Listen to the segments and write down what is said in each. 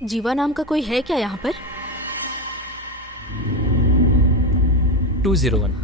जीवा नाम का कोई है क्या यहाँ पर? 201।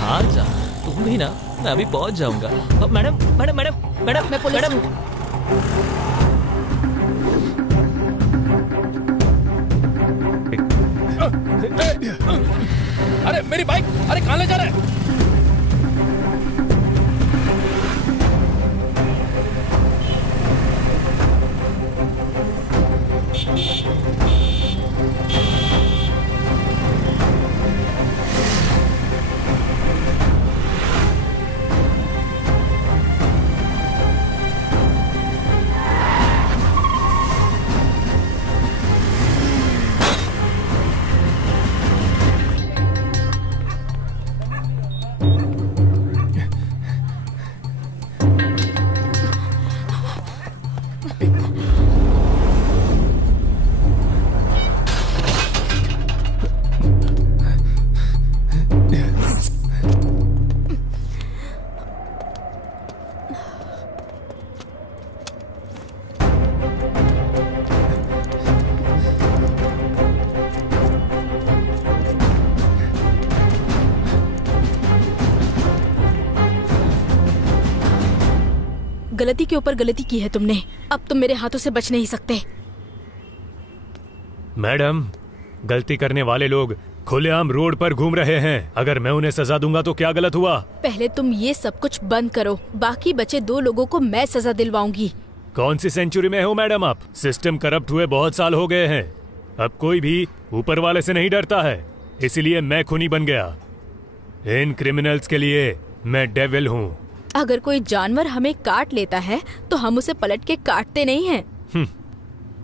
हाँ जा, तुम भी ना, मैं अभी पहुंच जाऊंगा। मैडम मैडम मैडम मैडम मैं पुलिस मैडम। अरे मेरी बाइक, अरे कहाँ ले जा रहे हैं? गलती के ऊपर गलती की है तुमने, अब तुम मेरे हाथों से बच नहीं सकते। मैडम, गलती करने वाले लोग खुलेआम रोड पर घूम रहे हैं। अगर मैं उन्हें सजा दूंगा तो क्या गलत हुआ? पहले तुम ये सब कुछ बंद करो, बाकी बचे 2 लोगों को मैं सजा दिलवाऊंगी। कौन सी सेंचुरी में हो मैडम आप? सिस्टम करप्ट हुए बहुत साल हो गए हैं। अब कोई भी ऊपर वाले से नहीं डरता है, इसलिए मैं खूनी बन गया। इन क्रिमिनल्स के लिए मैं डेविल हूँ। अगर कोई जानवर हमें काट लेता है तो हम उसे पलट के काटते नहीं हैं।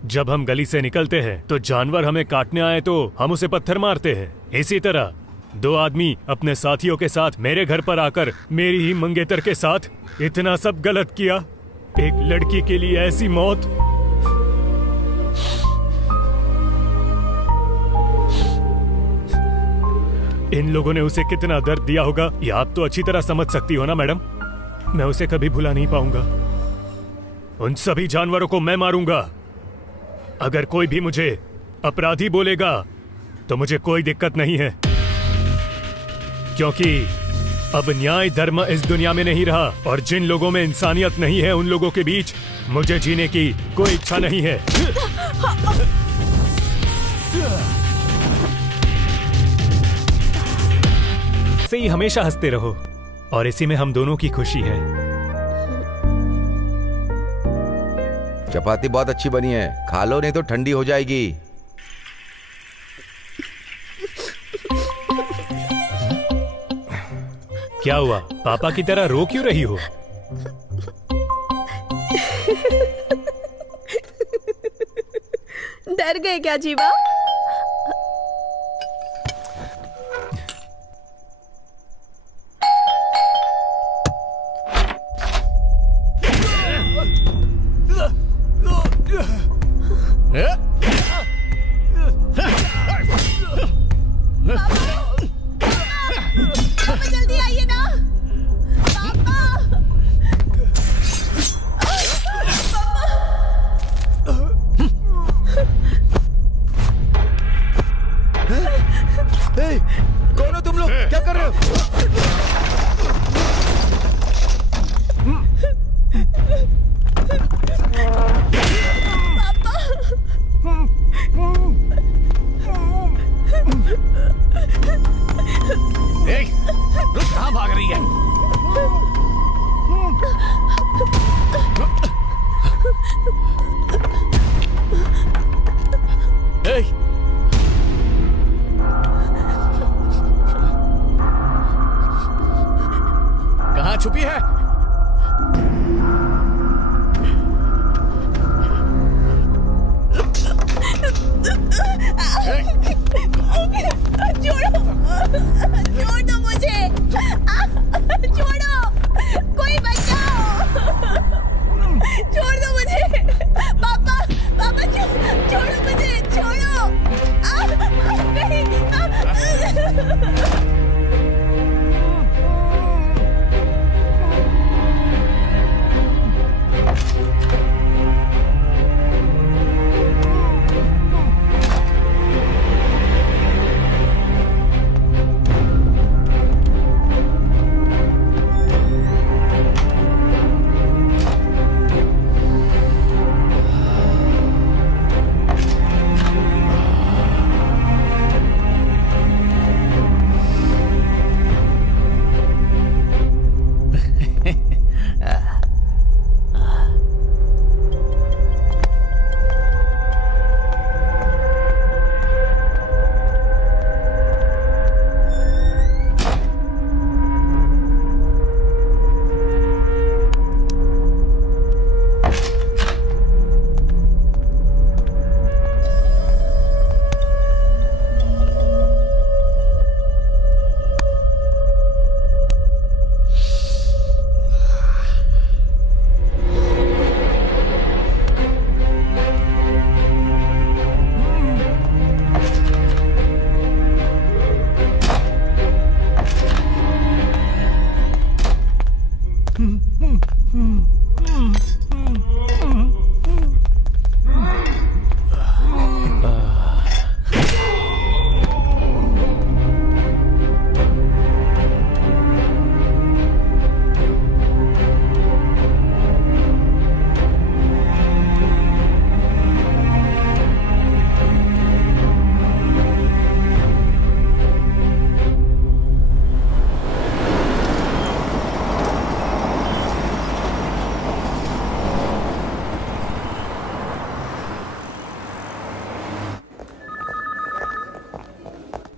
जब हम गली से निकलते हैं तो जानवर हमें काटने आए तो हम उसे पत्थर मारते हैं। इसी तरह 2 आदमी अपने साथियों के साथ मेरे घर पर आकर मेरी ही मंगेतर के साथ इतना सब गलत किया। एक लड़की के लिए ऐसी मौत। इन लोगों ने उसे कितना दर्द दिया होगा, ये आप तो अच्छी तरह समझ सकती हो ना मैडम। मैं उसे कभी भुला नहीं पाऊंगा। उन सभी जानवरों को मैं मारूंगा। अगर कोई भी मुझे अपराधी बोलेगा तो मुझे कोई दिक्कत नहीं है, क्योंकि अब न्याय धर्म इस दुनिया में नहीं रहा और जिन लोगों में इंसानियत नहीं है उन लोगों के बीच मुझे जीने की कोई इच्छा नहीं है। से ही हमेशा हंसते रहो और इसी में हम दोनों की खुशी है। चपाती बहुत अच्छी बनी है, खा लो नहीं तो ठंडी हो जाएगी। क्या हुआ, पापा की तरह रो क्यों रही हो? डर गए क्या जीवा? पापा जल्दी आइए ना। पापा, कौन हो तुम लोग? क्या कर रहे हो? कहाँ भाग रही है? कहाँ छुपी है? छोड़ दो मुझे।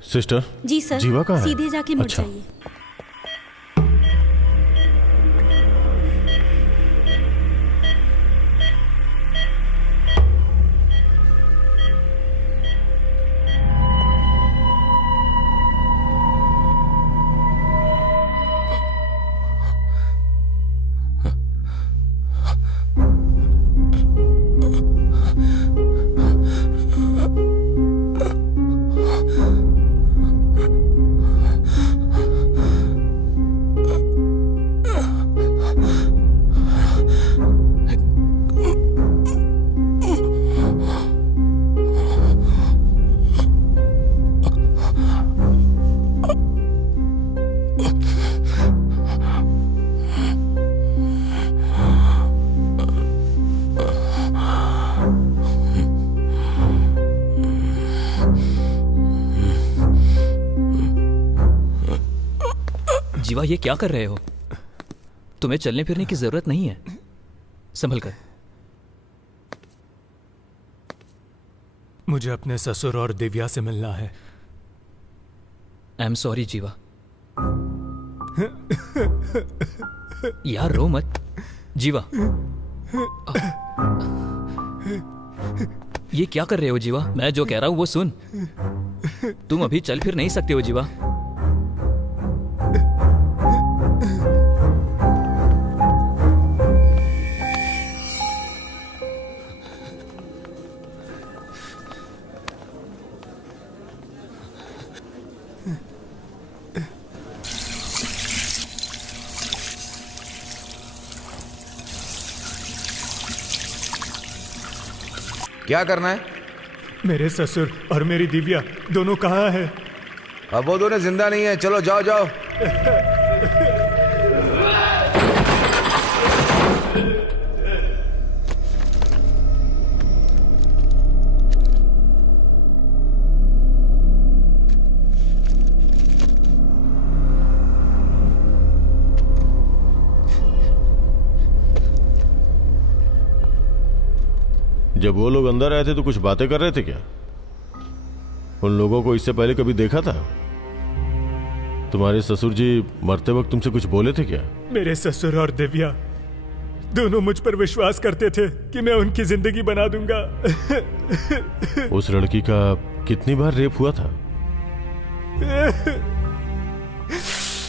सिस्टर जी सर, जीवा कहाँ है? सीधे जाके मुड़ अच्छा। जाइए। जीवा, ये क्या कर रहे हो? तुम्हें चलने फिरने की जरूरत नहीं है, संभल कर। मुझे अपने ससुर और दिव्या से मिलना है। आई एम सॉरी जीवा। यार रो मत जीवा। ये क्या कर रहे हो जीवा? मैं जो कह रहा हूं वो सुन। तुम अभी चल फिर नहीं सकते हो जीवा। क्या करना है? मेरे ससुर और मेरी दिव्या दोनों कहाँ हैं? अब वो दोनों जिंदा नहीं है। चलो जाओ जाओ। जब वो लोग अंदर आए थे तो कुछ बातें कर रहे थे क्या? उन लोगों को इससे पहले कभी देखा था? तुम्हारे ससुर जी मरते वक्त तुमसे कुछ बोले थे क्या? मेरे ससुर और दिव्या दोनों मुझ पर विश्वास करते थे कि मैं उनकी जिंदगी बना दूंगा। उस लड़की का कितनी बार रेप हुआ था?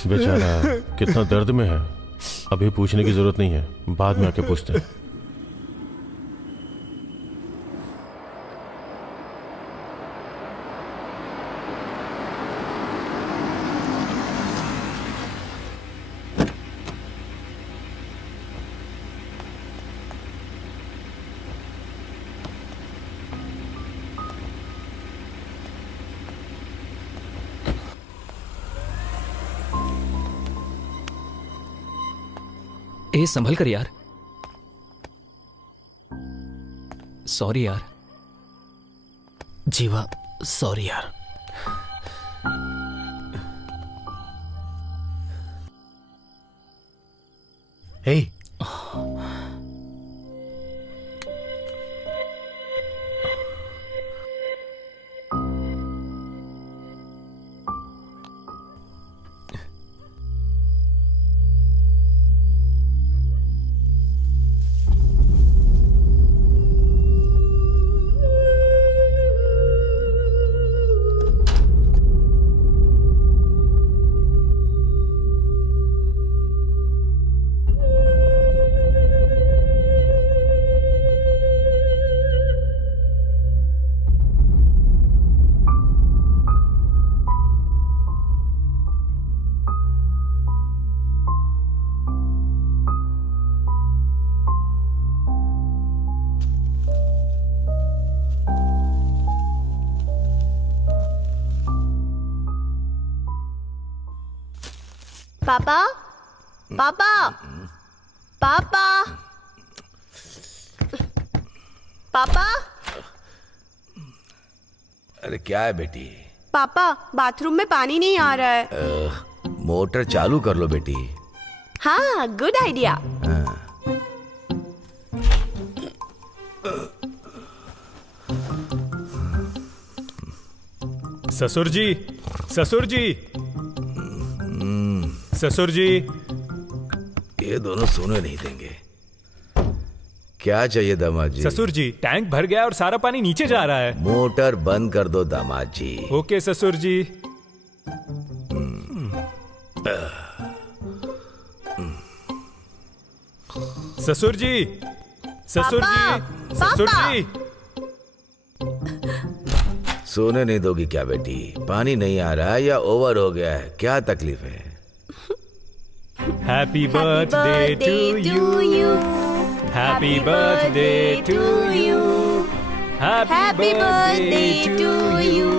बेचारा कितना दर्द में है। अभी पूछने की जरूरत नहीं है, बाद में आके पूछते हैं। ए संभल कर यार। सॉरी यार। जीवा सॉरी यार। हे पापा पापा पापा पापा अरे क्या है बेटी? पापा बाथरूम में पानी नहीं आ रहा है। मोटर चालू कर लो बेटी। हाँ गुड आइडिया। ससुर जी, ससुर जी, ससुर जी। ये दोनों सोने नहीं देंगे। क्या चाहिए दामाद जी? ससुर जी, टैंक भर गया और सारा पानी नीचे जा रहा है। मोटर बंद कर दो दामाद जी। ओके ससुर जी। ससुर जी, ससुर पापा, जी, ससुर पापा। जी। सोने नहीं दोगी क्या बेटी? पानी नहीं आ रहा है या ओवर हो गया है? क्या तकलीफ है? Happy birthday to you, happy birthday to you, happy birthday to you.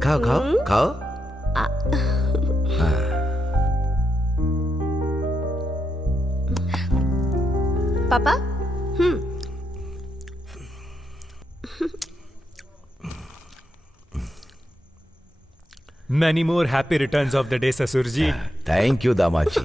खाओ खाओ खाओ। पापा Many more happy returns of the day, ससुर जी। थैंक यू दामाद जी।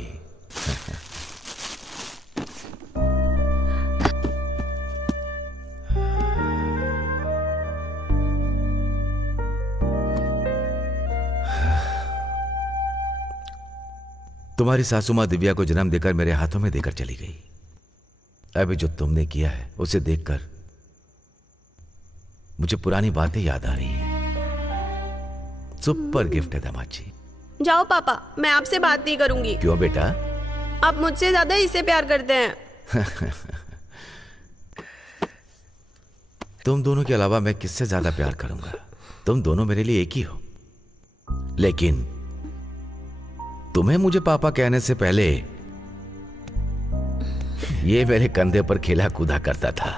तुम्हारी सासू माँ दिव्या को जन्म देकर मेरे हाथों में देकर चली गई। अभी जो तुमने किया है उसे देखकर मुझे पुरानी बातें याद आ रही हैं। सुपर गिफ्ट है दामाद जी। जाओ पापा, मैं आपसे बात नहीं करूंगी। क्यों बेटा? आप मुझसे ज्यादा इसे प्यार करते हैं। तुम दोनों के अलावा मैं किससे ज्यादा प्यार करूंगा? तुम दोनों मेरे लिए एक ही हो। लेकिन तुम्हें मुझे पापा कहने से पहले ये मेरे कंधे पर खेला कूदा करता था।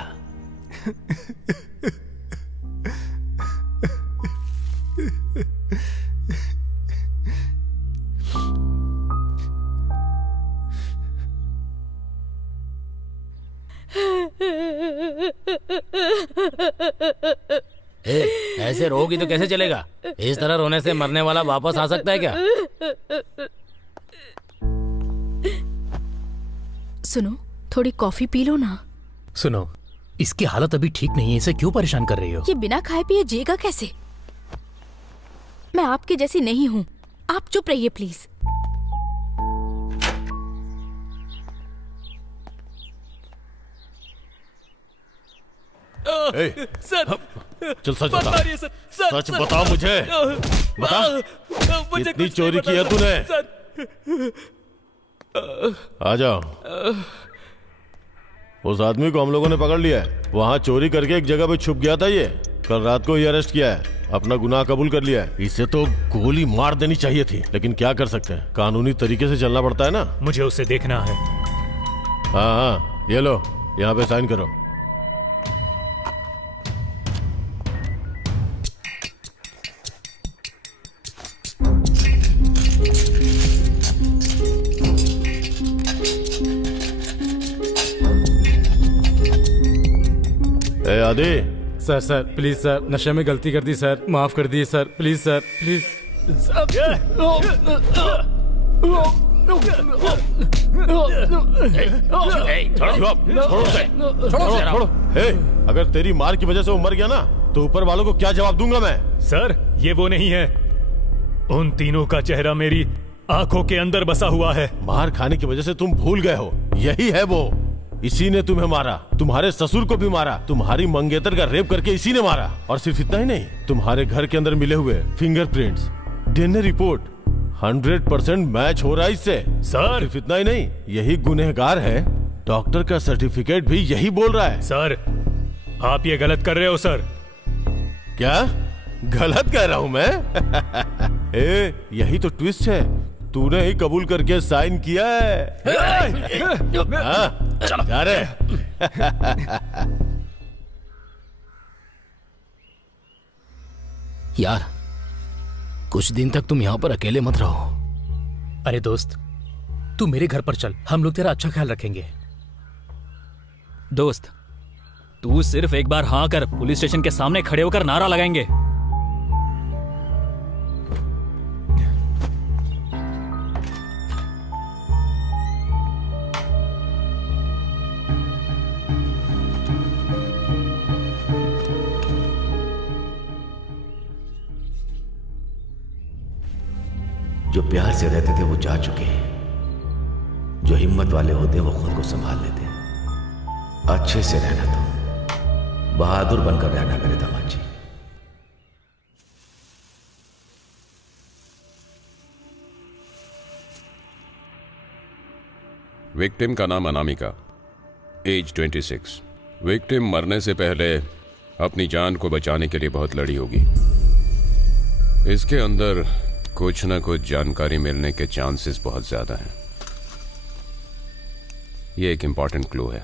ऐसे रोगी तो कैसे चलेगा? इस तरह रोने से मरने वाला वापस आ सकता है क्या? सुनो, थोड़ी कॉफी पी लो ना। सुनो, इसकी हालत अभी ठीक नहीं है, इसे क्यों परेशान कर रही हो? ये बिना खाए पिए जिएगा कैसे? मैं आपके जैसी नहीं हूँ। आप चुप रहिए प्लीज। सर, चल सच बता, सच बता मुझे, बता कितनी चोरी की है तूने? आ जाओ। उस आदमी को हम लोगों ने पकड़ लिया है। वहां चोरी करके एक जगह पे छुप गया था। ये कल रात को ही अरेस्ट किया है। अपना गुनाह कबूल कर लिया है। इसे तो गोली मार देनी चाहिए थी, लेकिन क्या कर सकते हैं, कानूनी तरीके से चलना पड़ता है ना। मुझे उसे देखना है। हाँ हाँ, ये लो, यहाँ पे साइन करो। दे। सर सर प्लीज सर, नशे में गलती कर दी सर, माफ कर दिए सर, प्लीज सर प्लीज। छोड़ो। हे, अगर तेरी मार की वजह से वो मर गया ना तो ऊपर वालों को क्या जवाब दूंगा मैं? सर ये वो नहीं है। उन तीनों का चेहरा मेरी आंखों के अंदर बसा हुआ है। मार खाने की वजह से तुम भूल गए हो, यही है वो। इसी ने तुम्हें मारा, तुम्हारे ससुर को भी मारा, तुम्हारी मंगेतर का रेप करके इसी ने मारा। और सिर्फ इतना ही नहीं, तुम्हारे घर के अंदर मिले हुए फिंगरप्रिंट्स, डीएनए रिपोर्ट 100% मैच हो रहा है इससे। सर सिर्फ इतना ही नहीं, यही गुनहगार है, डॉक्टर का सर्टिफिकेट भी यही बोल रहा है। सर आप ये गलत कर रहे हो सर। क्या गलत कह रहा हूं मैं? ए, यही तो ट्विस्ट है, तूने ही कबूल करके साइन किया है। हाँ, जा रहे। यार कुछ दिन तक तुम यहाँ पर अकेले मत रहो। अरे दोस्त, तू मेरे घर पर चल, हम लोग तेरा अच्छा ख्याल रखेंगे। दोस्त, तू सिर्फ एक बार हाँ कर, पुलिस स्टेशन के सामने खड़े होकर नारा लगाएंगे। जो प्यार से रहते थे वो जा चुके हैं, जो हिम्मत वाले होते हैं वो खुद को संभाल लेते हैं। अच्छे से रहना, तुम बहादुर बनकर रहना मेरे दामाद जी। विक्टिम का नाम अनामिका, एज 26। विक्टिम मरने से पहले अपनी जान को बचाने के लिए बहुत लड़ी होगी। इसके अंदर कुछ न कुछ जानकारी मिलने के चांसेस बहुत ज्यादा हैं। यह एक इंपॉर्टेंट क्लू है।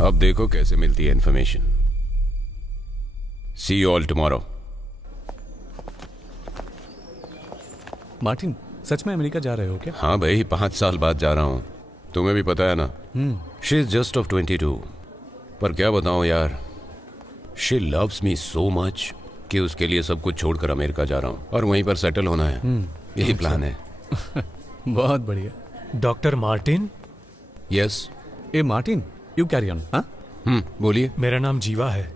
अब देखो कैसे मिलती है information. See you all tomorrow. Martin, सच में अमेरिका जा रहे हो क्या? हाँ भाई, 5 साल बाद जा रहा हूँ। तुम्हें भी पता है ना, शी इज जस्ट ऑफ 22। पर क्या बताऊँ यार, she loves me so much कि उसके लिए सब कुछ छोड़कर अमेरिका जा रहा हूँ और वहीं पर सेटल होना है। यही प्लान है। बहुत बढ़िया। Doctor Martin. Yes. A Martin, you carry on. हाँ बोलिए। मेरा नाम जीवा है।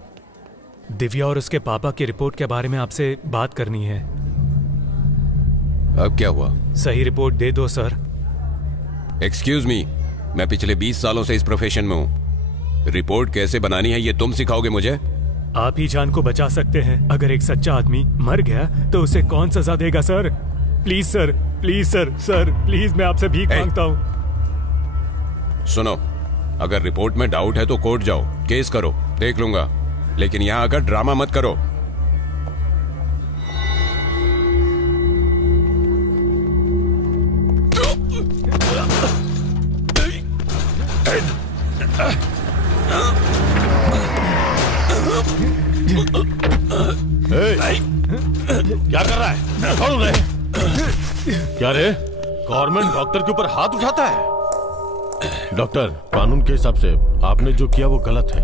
दिव्या और उसके पापा की रिपोर्ट के बारे में आपसे बात करनी है। अब क्या हुआ? सही रिपोर्ट दे दो सर। एक्सक्यूज मी, मैं पिछले 20 सालों से इस प्रोफेशन में हूँ। रिपोर्ट कैसे बनानी है ये तुम सिखाओगे मुझे? आप ही जान को बचा सकते हैं। अगर एक सच्चा आदमी मर गया तो उसे कौन सजा देगा sir? Please sir, please sir, sir please, मैं आपसे भीख मांगता हूँ। सुनो, अगर रिपोर्ट में डाउट है तो कोर्ट जाओ, केस करो, देख लूंगा, लेकिन यहाँ आकर ड्रामा मत करो। क्या कर रहा है? छोड़ उन्हें। क्या रे, गवर्नमेंट डॉक्टर के ऊपर हाथ उठाता है? डॉक्टर, कानून के हिसाब से आपने जो किया वो गलत है।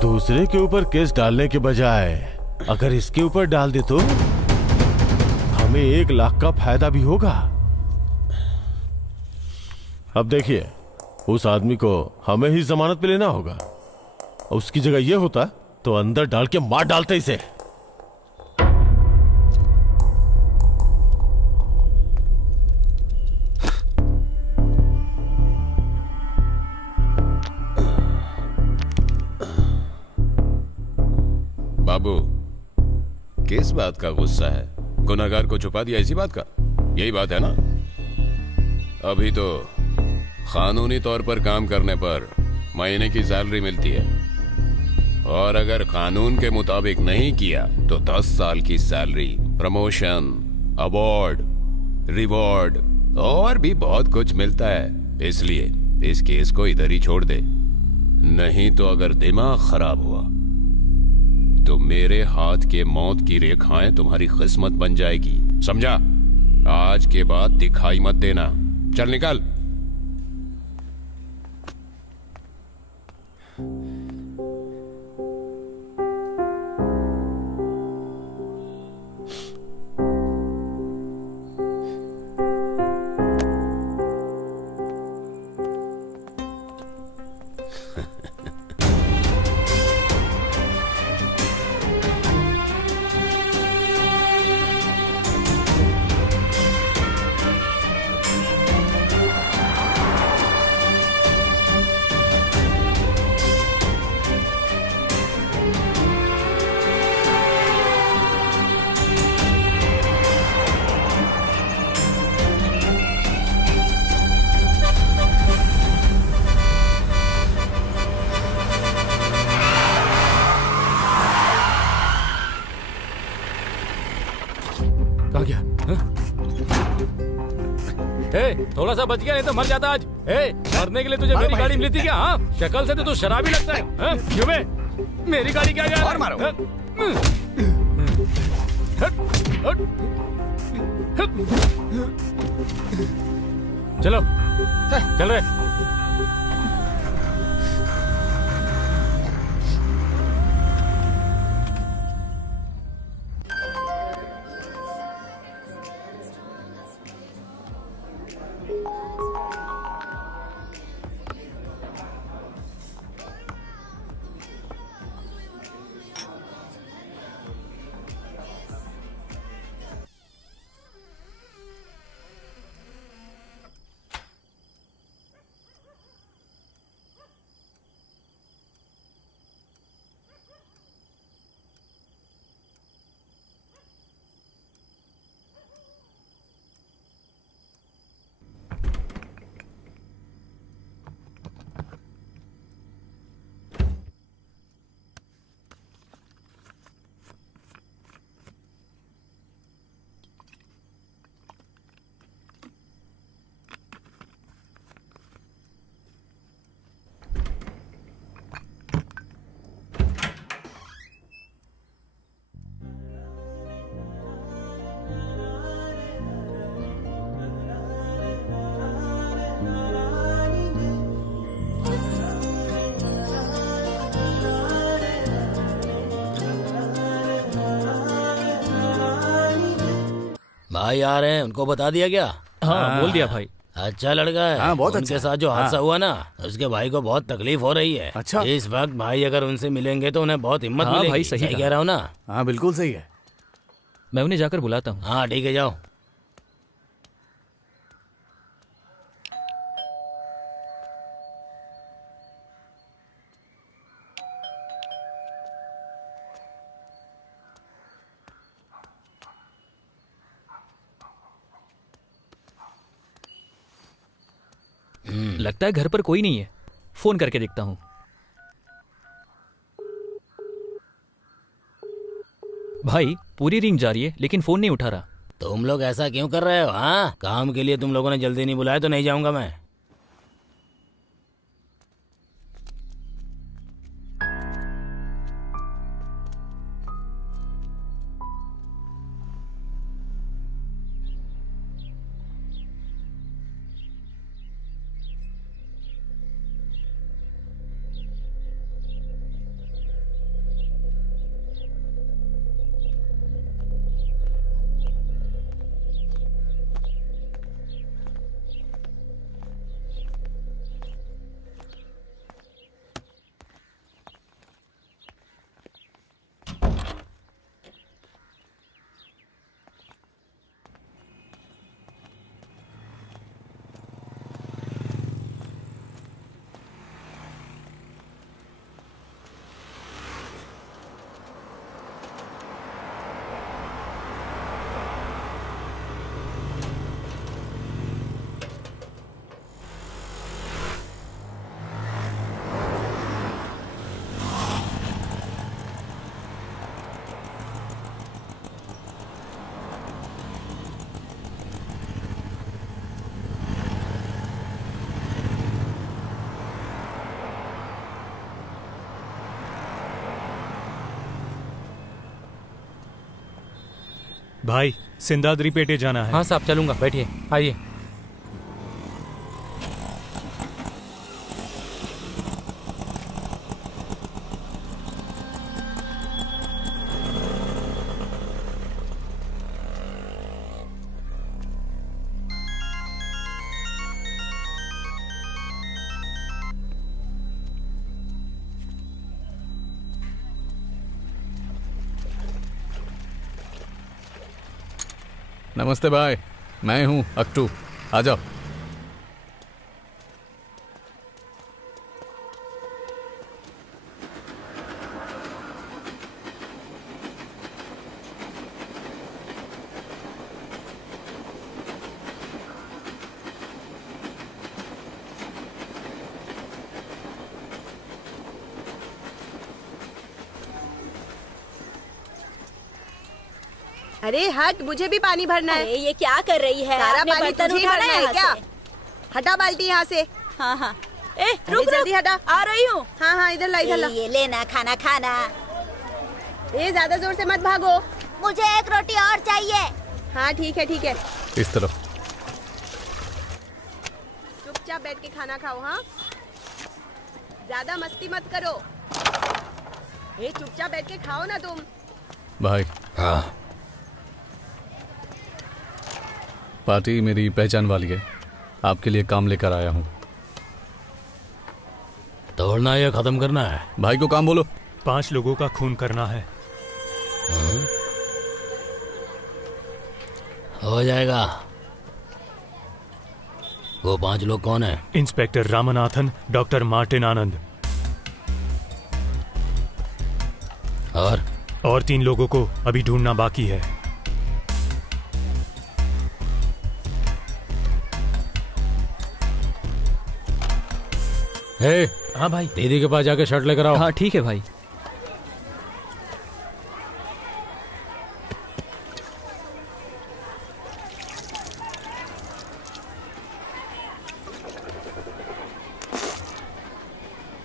दूसरे के ऊपर केस डालने के बजाय अगर इसके ऊपर डाल दे तो हमें 1 लाख का फायदा भी होगा। अब देखिए, उस आदमी को हमें ही जमानत पे लेना होगा। उसकी जगह ये होता तो अंदर डाल के मार डालते इसे। बाबू, किस बात का गुस्सा है? गुनहगार को छुपा दिया इसी बात का? यही बात है ना? अभी तो कानूनी तौर पर काम करने पर महीने की सैलरी मिलती है, और अगर कानून के मुताबिक नहीं किया तो 10 साल की सैलरी, प्रमोशन, अवार्ड, रिवॉर्ड और भी बहुत कुछ मिलता है। इसलिए इस केस को इधर ही छोड़ दे, नहीं तो अगर दिमाग खराब हुआ तो मेरे हाथ के मौत की रेखाएं तुम्हारी किस्मत बन जाएगी, समझा? आज के बाद दिखाई मत देना। चल निकल। कहाँ गया? थोड़ा सा बच गया, नहीं तो मर जाता आज। मरने के लिए तुझे मेरी गाड़ी मिली थी क्या? हाँ, शक्ल से तो तू शराबी लगता है। क्यों बे? मेरी गाड़ी क्या गया? और मारो। चलो चल रहे। भाई आ रहे हैं, उनको बता दिया क्या? हाँ बोल दिया भाई। अच्छा लड़का है। हाँ, बहुत उनके अच्छा। साथ जो हादसा हुआ ना, उसके भाई को बहुत तकलीफ हो रही है। अच्छा। इस वक्त भाई अगर उनसे मिलेंगे तो उन्हें बहुत हिम्मत हाँ, मिलेगी। भाई, सही कहा। कह रहा हूँ ना? हाँ बिल्कुल सही है। मैं उन्हें जाकर बुलाता हूँ। हाँ ठीक है, जाओ। लगता है घर पर कोई नहीं है, फोन करके देखता हूँ। भाई पूरी रिंग जा रही है लेकिन फोन नहीं उठा रहा। तुम लोग ऐसा क्यों कर रहे हो? हाँ, काम के लिए तुम लोगों ने जल्दी नहीं बुलाया तो नहीं जाऊंगा मैं। भाई सिंदाद्री पेटे जाना है। हाँ साहब चलूंगा, बैठिए, आइए। नमस्ते भाई, मैं हूँ अक्टू, आ जाओ। अरे हट, मुझे भी पानी भरना है। अरे ये क्या कर रही है? सारा आपने पानी बर्तन तुझे ही उठाना भरना है यहाँ क्या? से। हटा बाल्टी यहाँ से। हाँ हाँ। ए अरे रुक जल्दी रुक, हटा। आ रही हूँ। हाँ हाँ, इधर ला इधर ला। ये लेना खाना खाना। ए ज्यादा जोर से मत भागो। मुझे एक रोटी और चाहिए। हाँ ठीक है ठीक है, इस तरफ। चुपचाप बैठ के खाना खाओ। हाँ ज्यादा मस्ती मत करो। ए चुपचाप बैठ के खाओ ना तुम। भाई हाँ पार्टी मेरी पहचान वाली है, आपके लिए काम लेकर आया हूँ। तोड़ना या खत्म करना है? भाई को काम बोलो। 5 लोगों का खून करना है। हो जाएगा। वो 5 लोग कौन है? इंस्पेक्टर रामनाथन, डॉक्टर मार्टिन आनंद और 3 लोगों को अभी ढूंढना बाकी है। हे, हाँ भाई। दीदी के पास जाके शर्ट लेकर आओ। हाँ ठीक है भाई।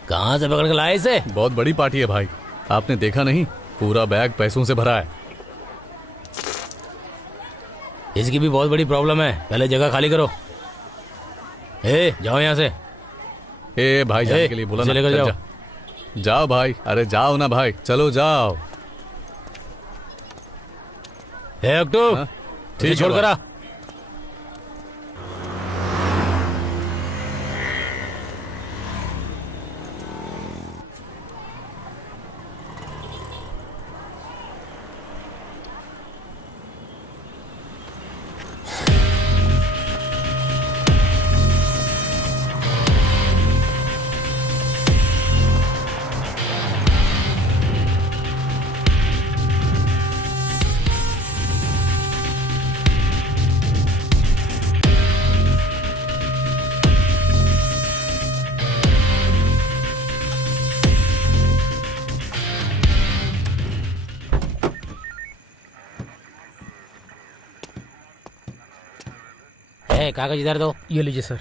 कहाँ से पकड़ के लाए इसे? बहुत बड़ी पार्टी है भाई, आपने देखा नहीं? पूरा बैग पैसों से भरा है। इसकी भी बहुत बड़ी प्रॉब्लम है, पहले जगह खाली करो। ए जाओ यहाँ से। ए भाई जाने ए, के लिए बोला इसे ना। लेकर चल, जाओ। जाओ भाई, अरे जाओ ना भाई, चलो जाओ। हे अक्टू, हाँ, ठीक है छोड़ कर आ। कागज इधर दो। ये लीजिए सर।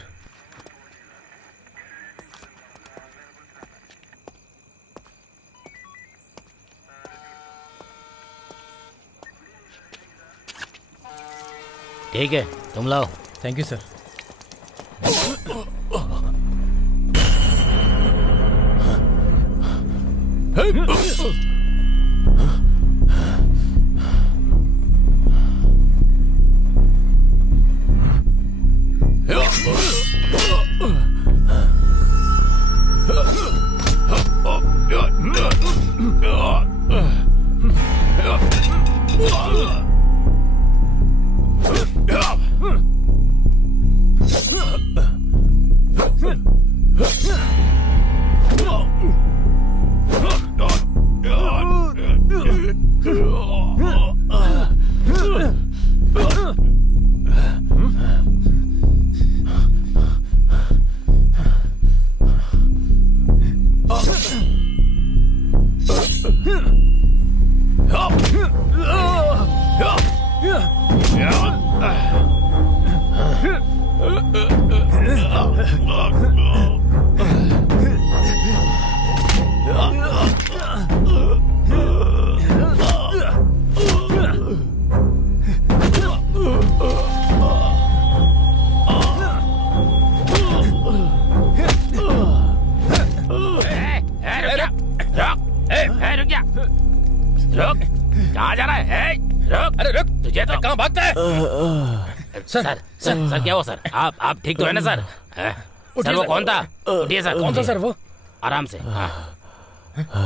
ठीक है, तुम लाओ। Thank you sir. कहाँ जा रहा है? रुक, अरे रुक, तुझे तो कहाँ भागता है? सर क्या हुआ सर? आप ठीक तो है ना सर? सर वो कौन था? उठिए सर। कौन था सर वो? आराम से। हाँ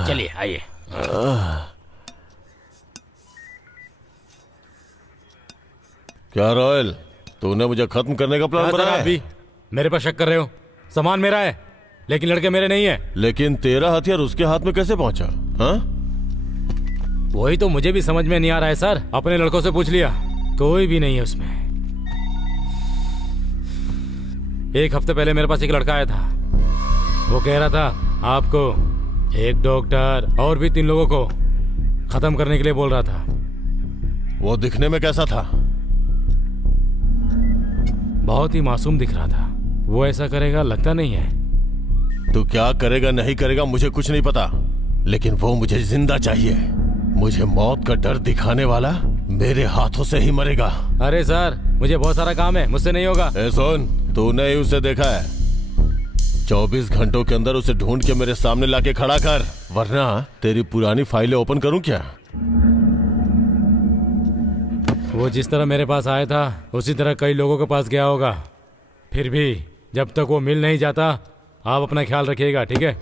चलिए आइए। क्या रॉयल, तूने मुझे खत्म करने का प्लान बनाया? अभी मेरे पर शक कर रहे हो? सामान मेरा है लेकिन लड़के मेरे नहीं है। लेकिन तेरा हथियार उसके हाथ में कैसे पहुंचा? हाँ? वही तो मुझे भी समझ में नहीं आ रहा है सर। अपने लड़कों से पूछ लिया, कोई भी नहीं है उसमें। एक हफ्ते पहले मेरे पास एक लड़का आया था। वो कह रहा था आपको, एक डॉक्टर और भी 3 लोगों को खत्म करने के लिए बोल रहा था। वो दिखने में कैसा था? बहुत ही मासूम दिख रहा था। वो ऐसा करेगा लगता नहीं है। तू क्या करेगा नहीं करेगा मुझे कुछ नहीं पता, लेकिन वो मुझे जिंदा चाहिए। मुझे मौत का डर दिखाने वाला मेरे हाथों से ही मरेगा। अरे सर मुझे बहुत सारा काम है, मुझसे नहीं होगा। ए सुन, तूने ही उसे देखा है। 24 घंटों के अंदर उसे ढूंढ के मेरे सामने लाके खड़ा कर, वरना तेरी पुरानी फाइलें ओपन करूं क्या? वो जिस तरह मेरे पास आया था उसी तरह कई लोगों के पास गया होगा। फिर भी जब तक वो मिल नहीं जाता आप अपना ख्याल रखिएगा, ठीक है?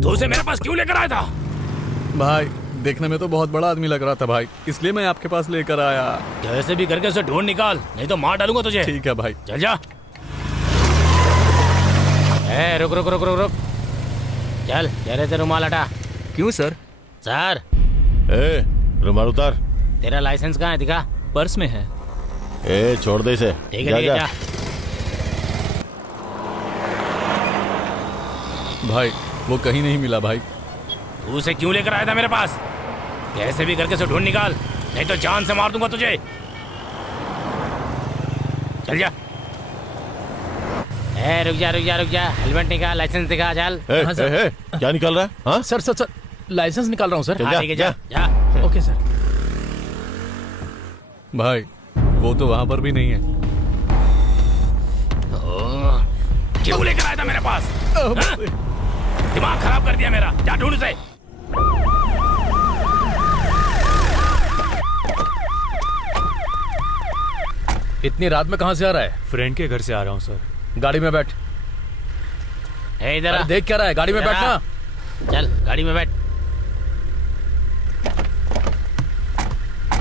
तो उसे मेरे पास क्यों लेकर आया था? भाई देखने में तो बहुत बड़ा आदमी लग रहा था भाई, इसलिए मैं आपके पास लेकर आया। जैसे भी करके उसे ढूंढ निकाल, नहीं तो मार डालूंगा तुझे। ठीक है भाई। चल जा। रुक रुक रुक रुक रुक। चल चेहरे से रुमाल हटा। क्यों सर? सर ए, रुमाल उतार। तेरा लाइसेंस कहाँ है? दिखा। पर्स में है। ए, छोड़ दे इसे। ठीक है जा। भाई वो कहीं नहीं मिला भाई। तू उसे क्यों लेकर आया था मेरे पास? कैसे भी करके उसे ढूंढ निकाल, नहीं तो जान से मार दूंगा तुझे। चल जा। रुक जा रुक जा रुक जा। हेलमेट निकाल, लाइसेंस दिखा। चल। क्या निकाल रहा है? हाँ? सर लाइसेंस निकाल रहा हूँ सर। जा, ठीक है जा। जा। Okay sir. भाई वो तो वहां पर भी नहीं है। क्यों लेकर आया था मेरे पास? दिमाग खराब कर दिया मेरा। जा ढूंढ उसे। इतनी रात में कहाँ से आ रहा है? फ्रेंड के घर से आ रहा हूँ सर। गाड़ी में बैठ। इधर अरे देख क्या रहा है? गाड़ी में बैठना। चल गाड़ी में बैठ।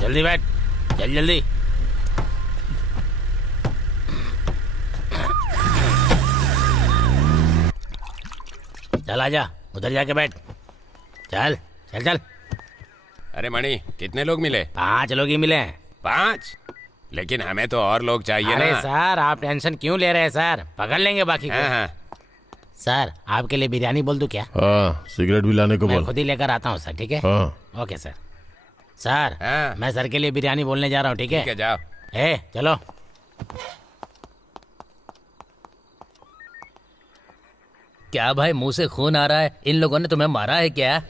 जल्दी बैठ। चल जल्दी। चल आजा, उधर जाके बैठ। चल चल चल। अरे मणि, कितने लोग मिले? 5 लोग ही मिले। 5? लेकिन हमें तो और लोग चाहिए अरे ना। सर आप टेंशन क्यों ले रहे हैं सर? पकड़ लेंगे बाकी को। हाँ। सर आपके लिए बिरयानी बोल दूं क्या? हाँ, सिगरेट भी लाने को मैं बोल। खुद ही लेकर आता हूँ सर, ठीक है? हाँ। Okay sir. सर हाँ। मैं सर के लिए बिरयानी बोलने जा रहा हूँ, ठीक है? ठीक है, जाओ। चलो। क्या भाई मुंह से खून आ रहा है? इन लोगों ने तुम्हें मारा है क्या?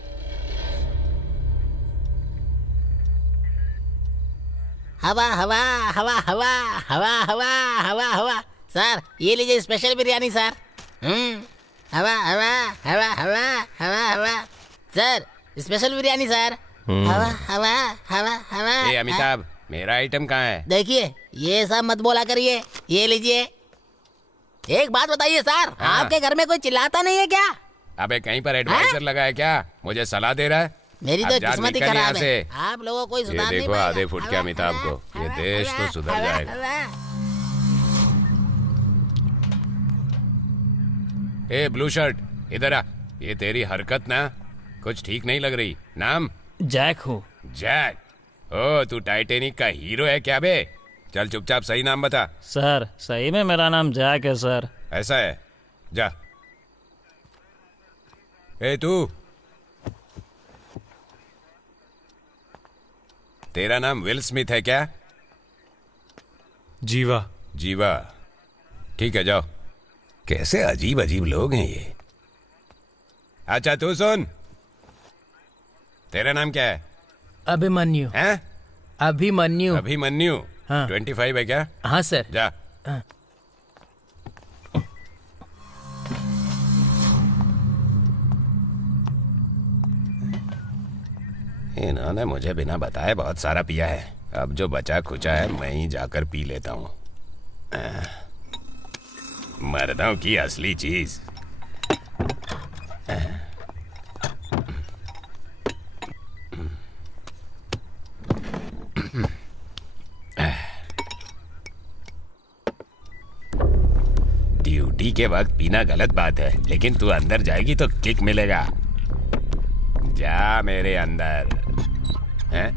हवा हवा हवा हवा हवा हवा हवा हवा। सर ये लीजिए स्पेशल बिरयानी सर। हवा हवा हवा हवा हवा हवा। Sir special biryani sir. हवा हवा हवा हवा। ए अमिताभ, मेरा आइटम कहाँ है? देखिए ये सब मत बोला करिए। ये लीजिए। एक बात बताइए सर, हाँ। आपके घर में कोई चिल्लाता नहीं है क्या? अबे कहीं पर एडवाइजर लगा है क्या? मुझे सलाह दे रहा है? मेरी अब तो जा, किस्मत ही निकल यहाँ खराब है। से। आप लोगों को ये सुधार नहीं देखो पाएगा। आधे फुट के हवा, अमिताभ हवा, को। ये हवा, देश तो हवा, सुधर हवा, जाएगा। हवा। ए ब्लू शर्ट, इधर आ। ये तेरी हरकत ना कुछ ठीक नहीं लग रही। नाम? जैक हूँ। जैक? ओ तू टाइटेनिक का हीरो है क्या बे? चल चुपचाप सही नाम बता। सर सही में मेरा नाम जैक है सर। ऐसा है? जा। ए तू, तेरा नाम विल स्मिथ है क्या? जीवा। जीवा, ठीक है जाओ। कैसे अजीब अजीब लोग हैं ये। अच्छा तू सुन, तेरा नाम क्या है? अभिमन्यु। हैं? अभिमन्यु। अभिमन्यु। हाँ। 25 है क्या? हाँ सर। जा। हाँ। इन्होंने मुझे बिना बताए बहुत सारा पिया है। अब जो बचा खुचा है मैं ही जाकर पी लेता हूँ। मर्दों की असली चीज। ड्यूटी के वक्त पीना गलत बात है, लेकिन तू अंदर जाएगी तो किक मिलेगा। जा मेरे अंदर। हैं?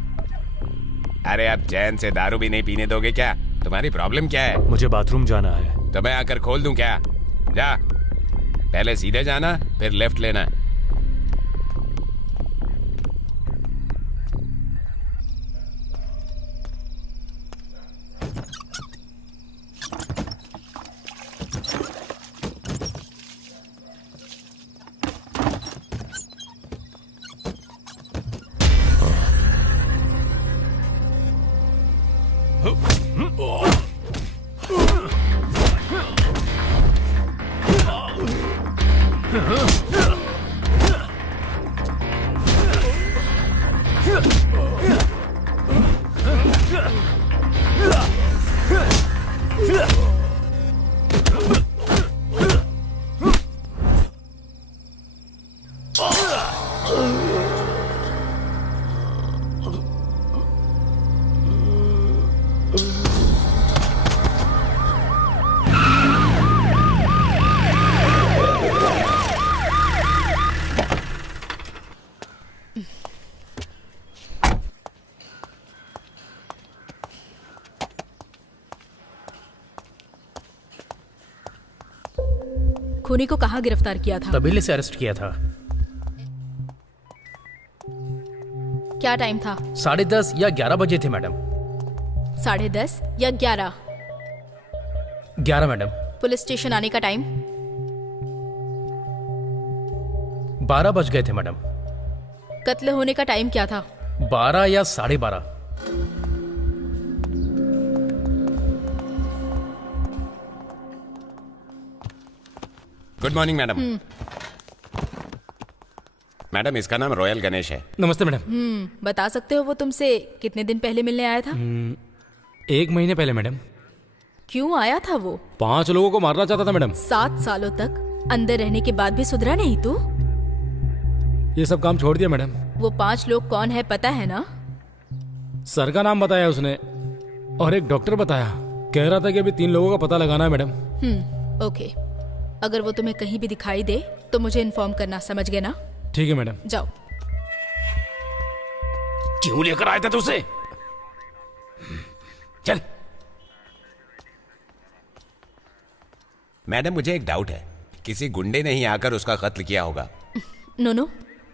अरे अब चैन से दारू भी नहीं पीने दोगे क्या? तुम्हारी प्रॉब्लम क्या है? मुझे बाथरूम जाना है। तो मैं आकर खोल दूं क्या? जा, पहले सीधे जाना फिर लेफ्ट लेना। खूनी को कहाँ गिरफ्तार किया था? तबीले से अरेस्ट किया था। क्या टाइम था? 10:30 या 11 बजे थे मैडम। 10:30 या 11? 11 मैडम। पुलिस स्टेशन आने का टाइम? 12 बज गए थे मैडम। कत्ल होने का टाइम क्या था? 12 या 12:30। Good morning madam. मैडम इसका नाम रॉयल गणेश है। नमस्ते मैडम। बता सकते हो वो तुमसे कितने दिन पहले मिलने आया था? 1 महीने पहले मैडम। क्यों आया था वो? 5 लोगों को मारना चाहता था मैडम। 7 सालों तक अंदर रहने के बाद भी सुधरा नहीं तू? ये सब काम छोड़ दिया मैडम। वो 5 लोग कौन है पता है ना? सर का नाम बताया उसने और एक डॉक्टर बताया। कह रहा था कि अभी 3 लोगों का पता लगाना है मैडम। ओके, अगर वो तुम्हें कहीं भी दिखाई दे तो मुझे इन्फॉर्म करना, समझ गए ना? ठीक है मैडम। जाओ। क्यों लेकर आया था तू उसे? चल। मैडम मुझे एक डाउट है, किसी गुंडे ने ही आकर उसका कत्ल किया होगा। नो,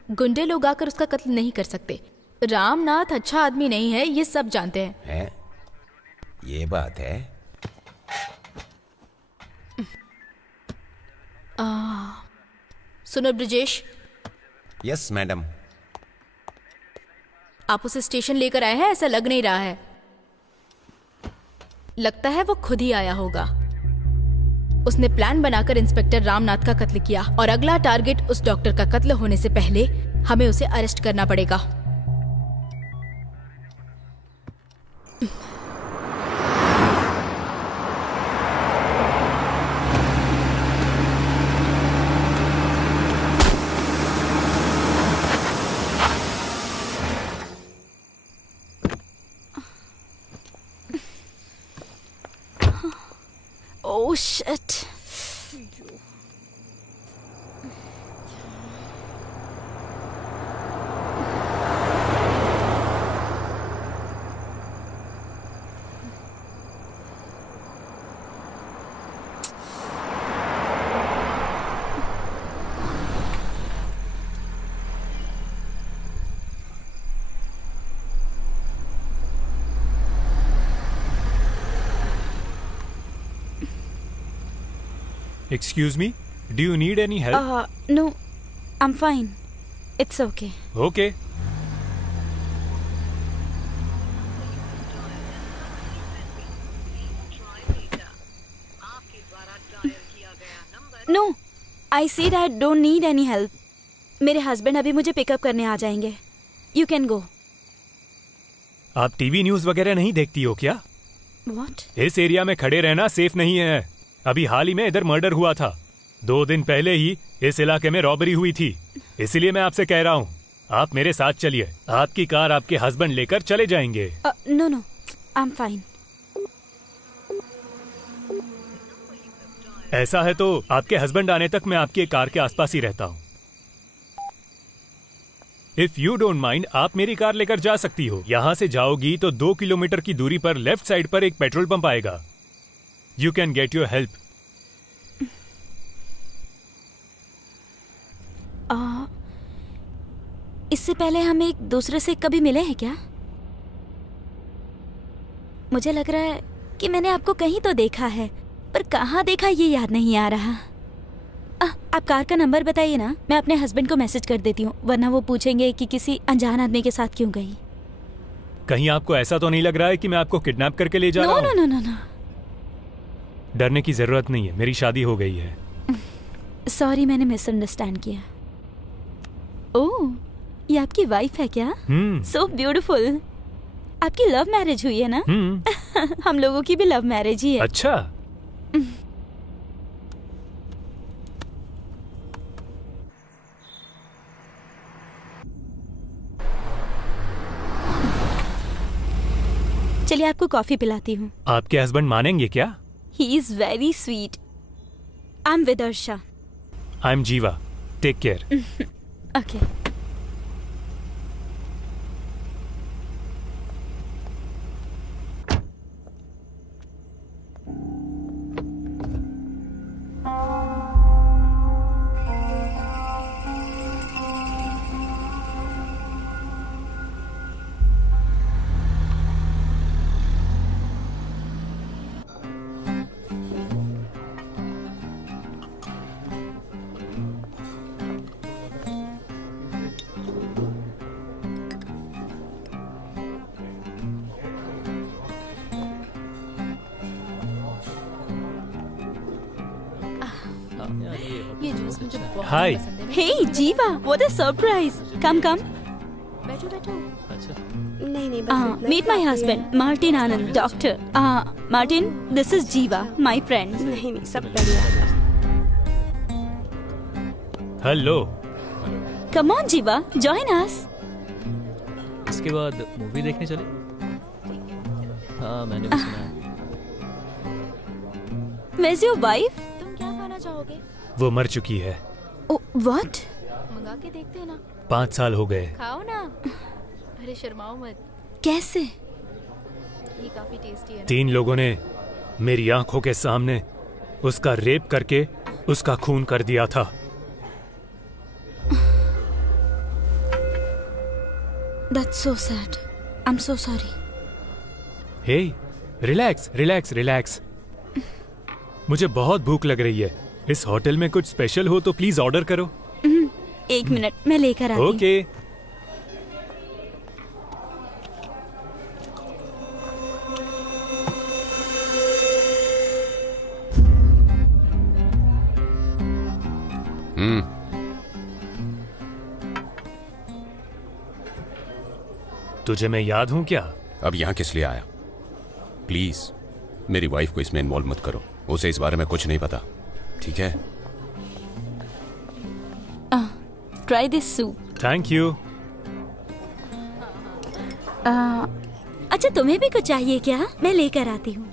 गुंडे लोग आकर उसका कत्ल नहीं कर सकते। रामनाथ अच्छा आदमी नहीं है, ये सब जानते हैं। ये बात है। सुनो ब्रिजेश। Yes madam. आप उसे स्टेशन लेकर आए हैं, ऐसा लग नहीं रहा है। लगता है वो खुद ही आया होगा। उसने प्लान बनाकर इंस्पेक्टर रामनाथ का कत्ल किया और अगला टारगेट उस डॉक्टर का कत्ल होने से पहले हमें उसे अरेस्ट करना पड़ेगा। Oh shit. Excuse me, do you need any help? No, I am fine, it's okay. Okay. No, I said I don't need any help. मेरे हस्बैंड अभी मुझे पिकअप करने आ जाएंगे। You can go. आप टीवी न्यूज वगैरह नहीं देखती हो क्या? व्हाट? इस एरिया में खड़े रहना सेफ नहीं है। अभी हाल ही में इधर मर्डर हुआ था। 2 दिन पहले ही इस इलाके में रॉबरी हुई थी। इसीलिए मैं आपसे कह रहा हूँ, आप मेरे साथ चलिए। आपकी कार आपके हस्बैंड लेकर चले जाएंगे। No no, I am fine. ऐसा है तो आपके हस्बैंड आने तक मैं आपकी कार के आसपास ही रहता हूँ। इफ यू डोंट माइंड, आप मेरी कार लेकर जा सकती हो। यहाँ से जाओगी तो 2 किलोमीटर की दूरी पर लेफ्ट साइड पर एक पेट्रोल पंप आएगा। You can get your help. इससे पहले हम एक दूसरे से कभी मिले हैं क्या? मुझे लग रहा है कि मैंने आपको कहीं तो देखा है, पर कहाँ देखा ये याद नहीं आ रहा। आप कार का नंबर बताइए ना, मैं अपने हस्बैंड को मैसेज कर देती हूँ, वरना वो पूछेंगे कि किसी अनजान आदमी के साथ क्यों गई। कहीं आपको ऐसा तो नहीं लग रहा है कि मैं आपको किडनैप करके ले जा रहा हूँ? No no no no. डरने की जरूरत नहीं है, मेरी शादी हो गई है। सॉरी, मैंने मिसअंडरस्टैंड किया। ओह, ये आपकी वाइफ है क्या? So beautiful. आपकी लव मैरिज हुई है ना? हम लोगों की भी लव मैरिज ही है। अच्छा। चलिए आपको कॉफी पिलाती हूँ। आपके हस्बैंड मानेंगे क्या? He is very sweet. I am Vidarsha. I am Jeeva. Take care. Okay. ये जूस मुझे बहुत Hi. पसंद है। Hey जीवा, what a surprise! Come come. बैठो बैठो। नहीं नहीं, बस इतना Meet my husband, Martin Anand, doctor. Martin, this is Jeeva, my friend. नहीं नहीं, सब बढ़िया। हेलो। Come on जीवा, join us. इसके बाद मूवी देखने चले? हाँ, मैंने भी सुना है। Where's your wife? तुम क्या खाना चाहोगे? वो मर चुकी है। Oh, what? मंगा के देखते हैं ना। 5 साल हो गए। खाओ ना। अरे शर्माओ मत। कैसे? ये काफी टेस्टी है ना। 3 लोगों ने मेरी आंखों के सामने उसका रेप करके उसका खून कर दिया था। That's so sad. I'm so sorry. Hey, relax relax relax. मुझे बहुत भूख लग रही है। इस होटल में कुछ स्पेशल हो तो प्लीज ऑर्डर करो। 1 मिनट, मैं लेकर आती हूँ। ओके। तुझे मैं याद हूं क्या? अब यहाँ किस लिए आया? प्लीज मेरी वाइफ को इसमें इन्वॉल्व मत करो। उसे इस बारे में कुछ नहीं पता, ठीक है? Try this soup. Thank you. अच्छा, तुम्हें भी कुछ चाहिए क्या? मैं लेकर आती हूँ।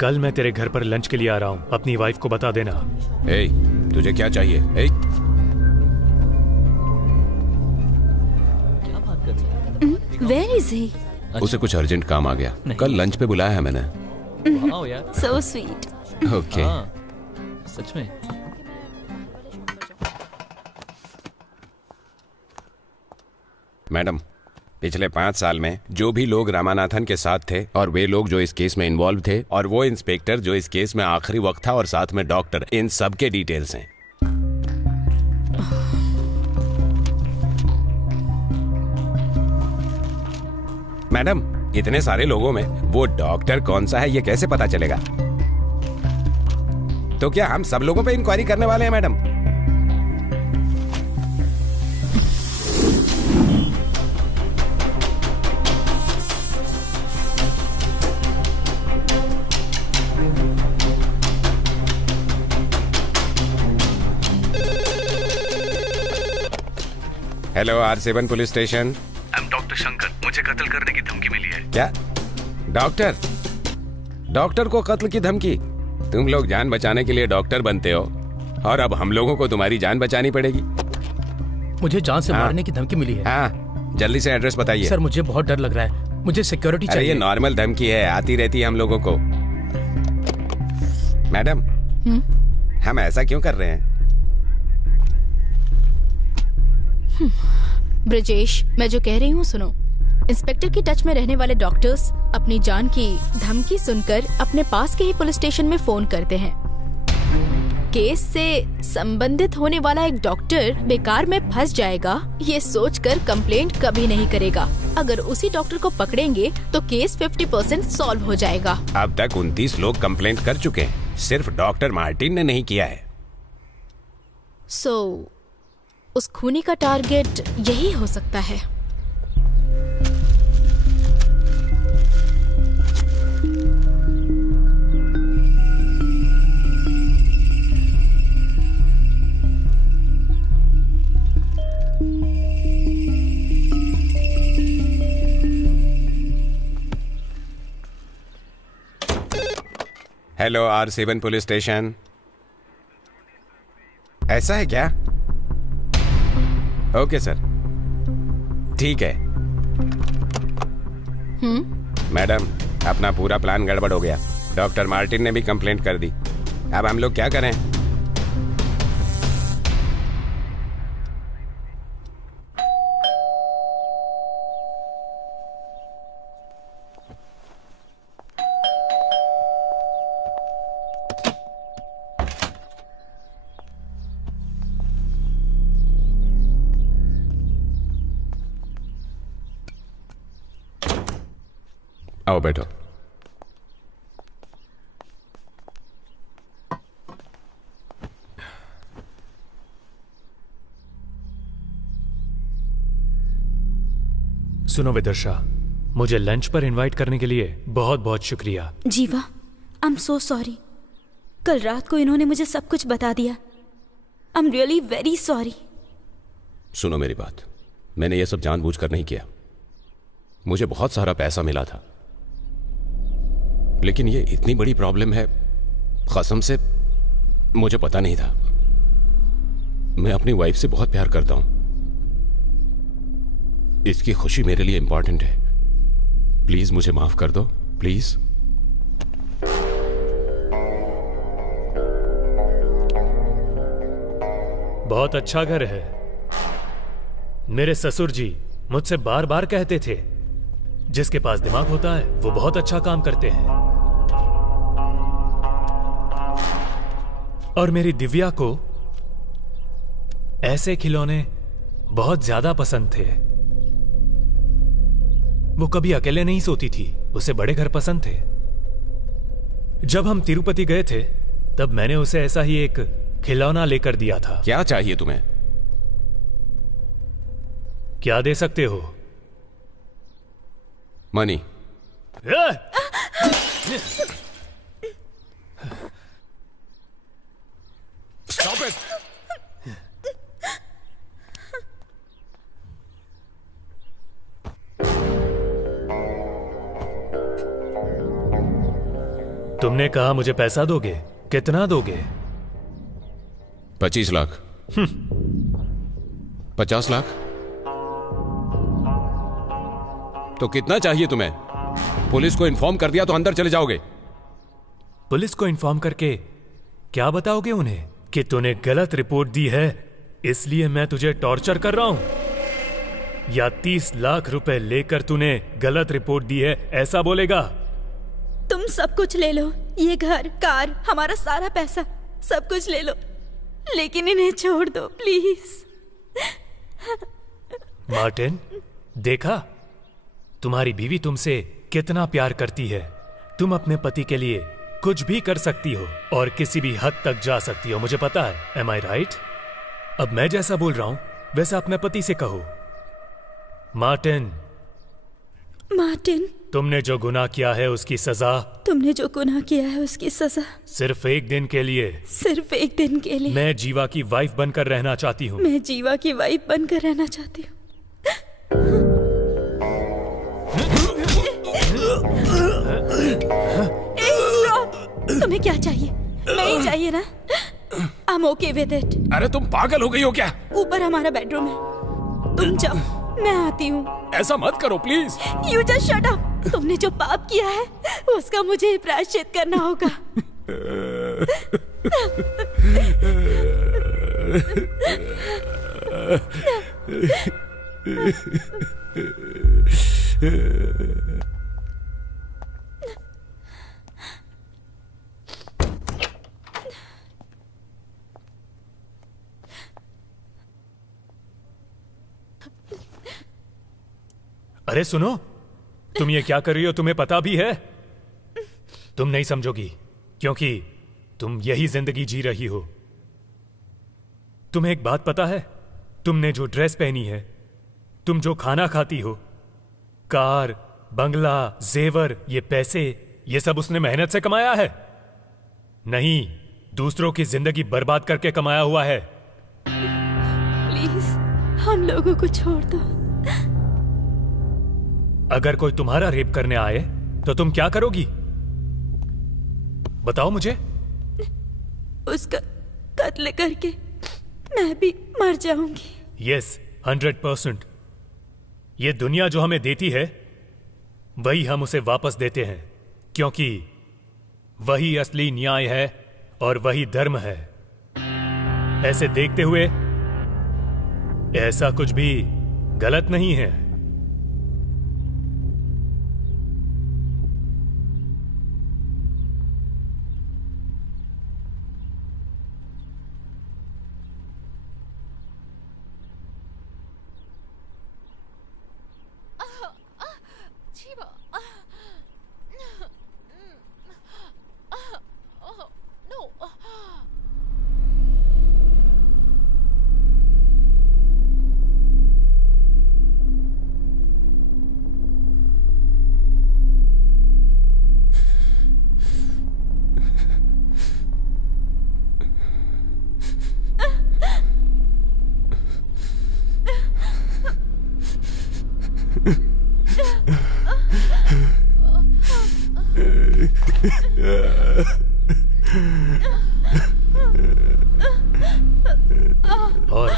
कल मैं तेरे घर पर लंच के लिए आ रहा हूँ, अपनी वाइफ को बता देना। ए, तुझे क्या चाहिए? ए? Where is he? उसे कुछ अर्जेंट काम आ गया। कल लंच पे बुलाया है मैंने। वाह यार। So sweet. ओके। हाँ, सच में। मैडम, पिछले 5 साल में जो भी लोग रामानाथन के साथ थे और वे लोग जो इस केस में इन्वॉल्व थे और वो इंस्पेक्टर जो इस केस में आखिरी वक्त था और साथ में डॉक्टर, इन सब के डिटेल्स हैं। मैडम, इतने सारे लोगों में वो डॉक्टर कौन सा है ये कैसे पता चलेगा? तो क्या हम सब लोगों पे इंक्वायरी करने वाले हैं madam? Hello, R7 police station. Doctor Shankar, मुझे कत्ल करने की धमकी मिली है। क्या? डॉक्टर को कत्ल की धमकी? तुम लोग जान बचाने के लिए डॉक्टर बनते हो और अब हम लोगों को तुम्हारी जान बचानी पड़ेगी। मुझे जान से मारने की धमकी मिली है। हाँ, जल्दी से एड्रेस बताइए। सर, मुझे बहुत डर लग रहा है, मुझे सिक्योरिटी चाहिए। ये नॉर्मल धमकी है, आती रहती है हम लोगों को। मैडम, हम ऐसा क्यों कर रहे हैं? ब्रजेश, मैं जो कह रही हूँ सुनो। इंस्पेक्टर की टच में रहने वाले डॉक्टर्स अपनी जान की धमकी सुनकर अपने पास के ही पुलिस स्टेशन में फोन करते हैं। केस से संबंधित होने वाला एक डॉक्टर बेकार में फंस जाएगा ये सोचकर कंप्लेंट कभी नहीं करेगा। अगर उसी डॉक्टर को पकड़ेंगे तो केस 50% सॉल्व हो जाएगा। अब तक 29 लोग कंप्लेंट कर चुके हैं, सिर्फ डॉक्टर मार्टिन ने नहीं किया है। उस खूनी का टारगेट यही हो सकता है। Hello, R7 police station. ऐसा है क्या? ओके सर, ठीक है। मैडम, अपना पूरा प्लान गड़बड़ हो गया। डॉक्टर मार्टिन ने भी कंप्लेंट कर दी। अब हम लोग क्या करें? आओ बैठो। सुनो विदर्शा, मुझे लंच पर इनवाइट करने के लिए बहुत बहुत शुक्रिया। जीवा, आई एम सो सॉरी। कल रात को इन्होंने मुझे सब कुछ बता दिया। I am really very sorry. सुनो मेरी बात, मैंने ये सब जानबूझकर नहीं किया। मुझे बहुत सारा पैसा मिला था, लेकिन ये इतनी बड़ी प्रॉब्लम है, कसम से मुझे पता नहीं था। मैं अपनी वाइफ से बहुत प्यार करता हूं। इसकी खुशी मेरे लिए इंपॉर्टेंट है। प्लीज मुझे माफ कर दो, प्लीज। बहुत अच्छा घर है। मेरे ससुर जी मुझसे बार बार कहते थे, जिसके पास दिमाग होता है वो बहुत अच्छा काम करते हैं। और मेरी दिव्या को ऐसे खिलौने बहुत ज्यादा पसंद थे। वो कभी अकेले नहीं सोती थी, उसे बड़े घर पसंद थे। जब हम तिरुपति गए थे तब मैंने उसे ऐसा ही एक खिलौना लेकर दिया था। क्या चाहिए तुम्हें? क्या दे सकते हो? मनी। Stop it! तुमने कहा मुझे पैसा दोगे, कितना दोगे? 25 लाख। 50 लाख? तो कितना चाहिए तुम्हें? पुलिस को इन्फॉर्म कर दिया तो अंदर चले जाओगे। पुलिस को इन्फॉर्म करके क्या बताओगे उन्हें? कि तूने गलत रिपोर्ट दी है, इसलिए मैं तुझे टॉर्चर कर रहा हूं। या 30 लाख रुपए लेकर तूने गलत रिपोर्ट दी है, ऐसा बोलेगा? तुम सब कुछ ले लो, ये घर, कार, हमारा सारा पैसा, सब कुछ ले लो, लेकिन इन्हें छोड़ दो प्लीज। मार्टिन, देखा तुम्हारी बीवी तुमसे कितना प्यार करती है। तुम अपने पति के लिए कुछ भी कर सकती हो और किसी भी हद तक जा सकती हो, मुझे पता है। एम आई राइट? अब मैं जैसा बोल रहा हूं वैसा अपने पति से कहो। मार्टिन, मार्टिन, तुमने जो गुनाह किया है उसकी सजा, तुमने जो गुनाह किया है उसकी सजा सिर्फ एक दिन के लिए, सिर्फ एक दिन के लिए। मैं जीवा की वाइफ बनकर रहना चाहती हूँ। मैं जीवा की वाइफ बनकर रहना चाहती हूँ। तुम्हें क्या चाहिए? नहीं चाहिए ना? I'm okay with it. अरे तुम पागल हो गई हो क्या? ऊपर हमारा बेडरूम है, तुम जाओ, मैं आती हूँ। ऐसा मत करो please. You just shut up. तुमने जो पाप किया है उसका मुझे प्रायश्चित करना होगा। अरे सुनो, तुम ये क्या कर रही हो? तुम्हें पता भी है? तुम नहीं समझोगी क्योंकि तुम यही जिंदगी जी रही हो। तुम्हें एक बात पता है? तुमने जो ड्रेस पहनी है, तुम जो खाना खाती हो, कार, बंगला, जेवर, ये पैसे, ये सब उसने मेहनत से कमाया है? नहीं, दूसरों की जिंदगी बर्बाद करके कमाया हुआ है। प्लीज हम लोगों को छोड़ दो। अगर कोई तुम्हारा रेप करने आए तो तुम क्या करोगी? बताओ मुझे। उसका कत्ल करके मैं भी मर जाऊंगी। यस, 100%। ये दुनिया जो हमें देती है वही हम उसे वापस देते हैं, क्योंकि वही असली न्याय है और वही धर्म है। ऐसे देखते हुए ऐसा कुछ भी गलत नहीं है। और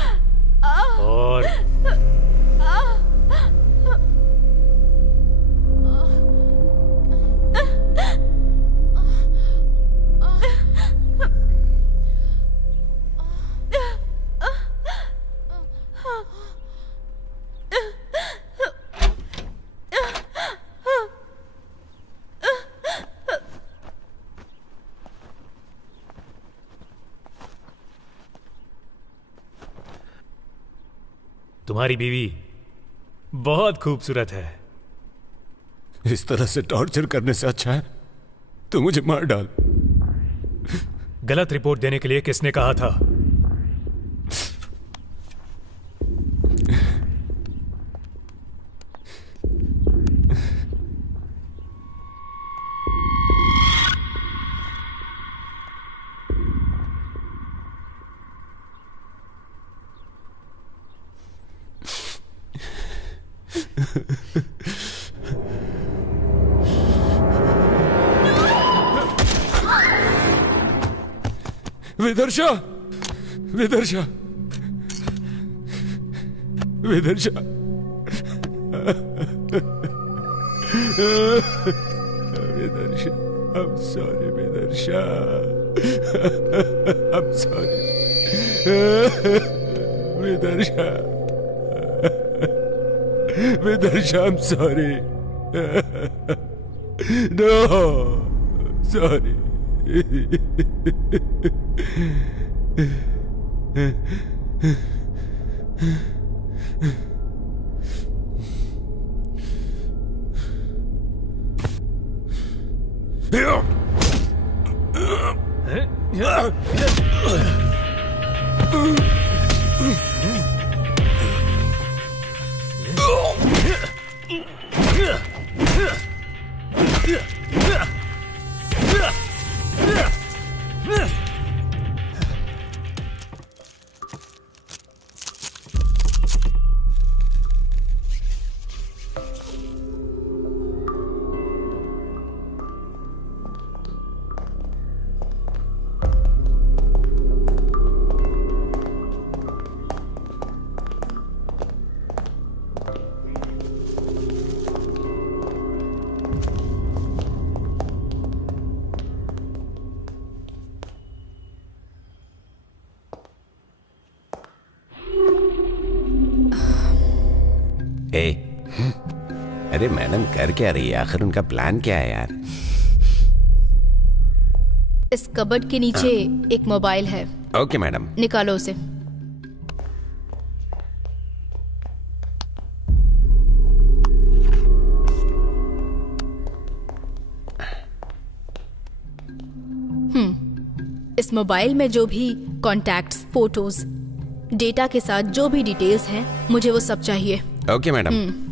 तुम्हारी बीवी बहुत खूबसूरत है। इस तरह से टॉर्चर करने से अच्छा है तो मुझे मार डाल। गलत रिपोर्ट देने के लिए किसने कहा था? विदर्शा, विदर्शा, विदर्शा, विदर्शा, I'm sorry, विदर्शा, I'm sorry, विदर्शा, विदर्शा, I'm sorry. No, sorry. ए, अरे मैडम कर क्या रही है? आखिर उनका प्लान क्या है यार? इस कबर्ड के नीचे एक मोबाइल है। Okay madam. निकालो उसे। इस मोबाइल में जो भी कॉन्टैक्ट्स, फोटोज, डेटा के साथ जो भी डिटेल्स हैं, मुझे वो सब चाहिए। Okay madam.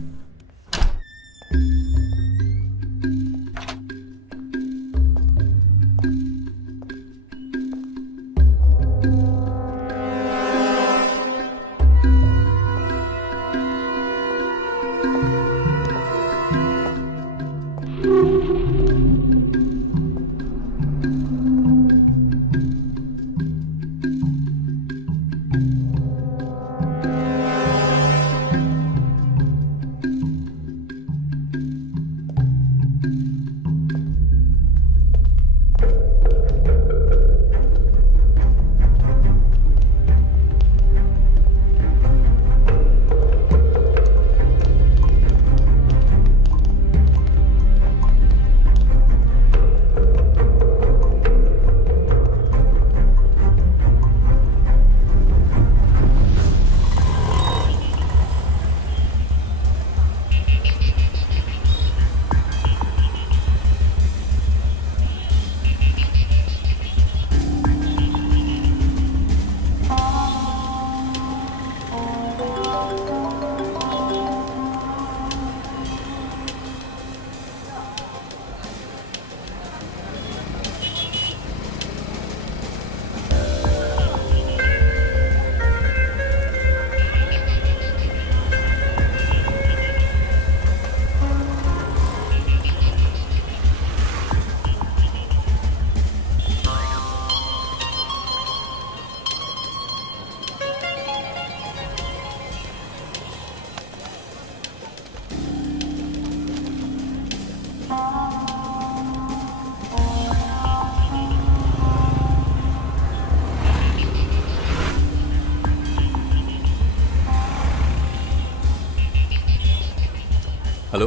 हेलो।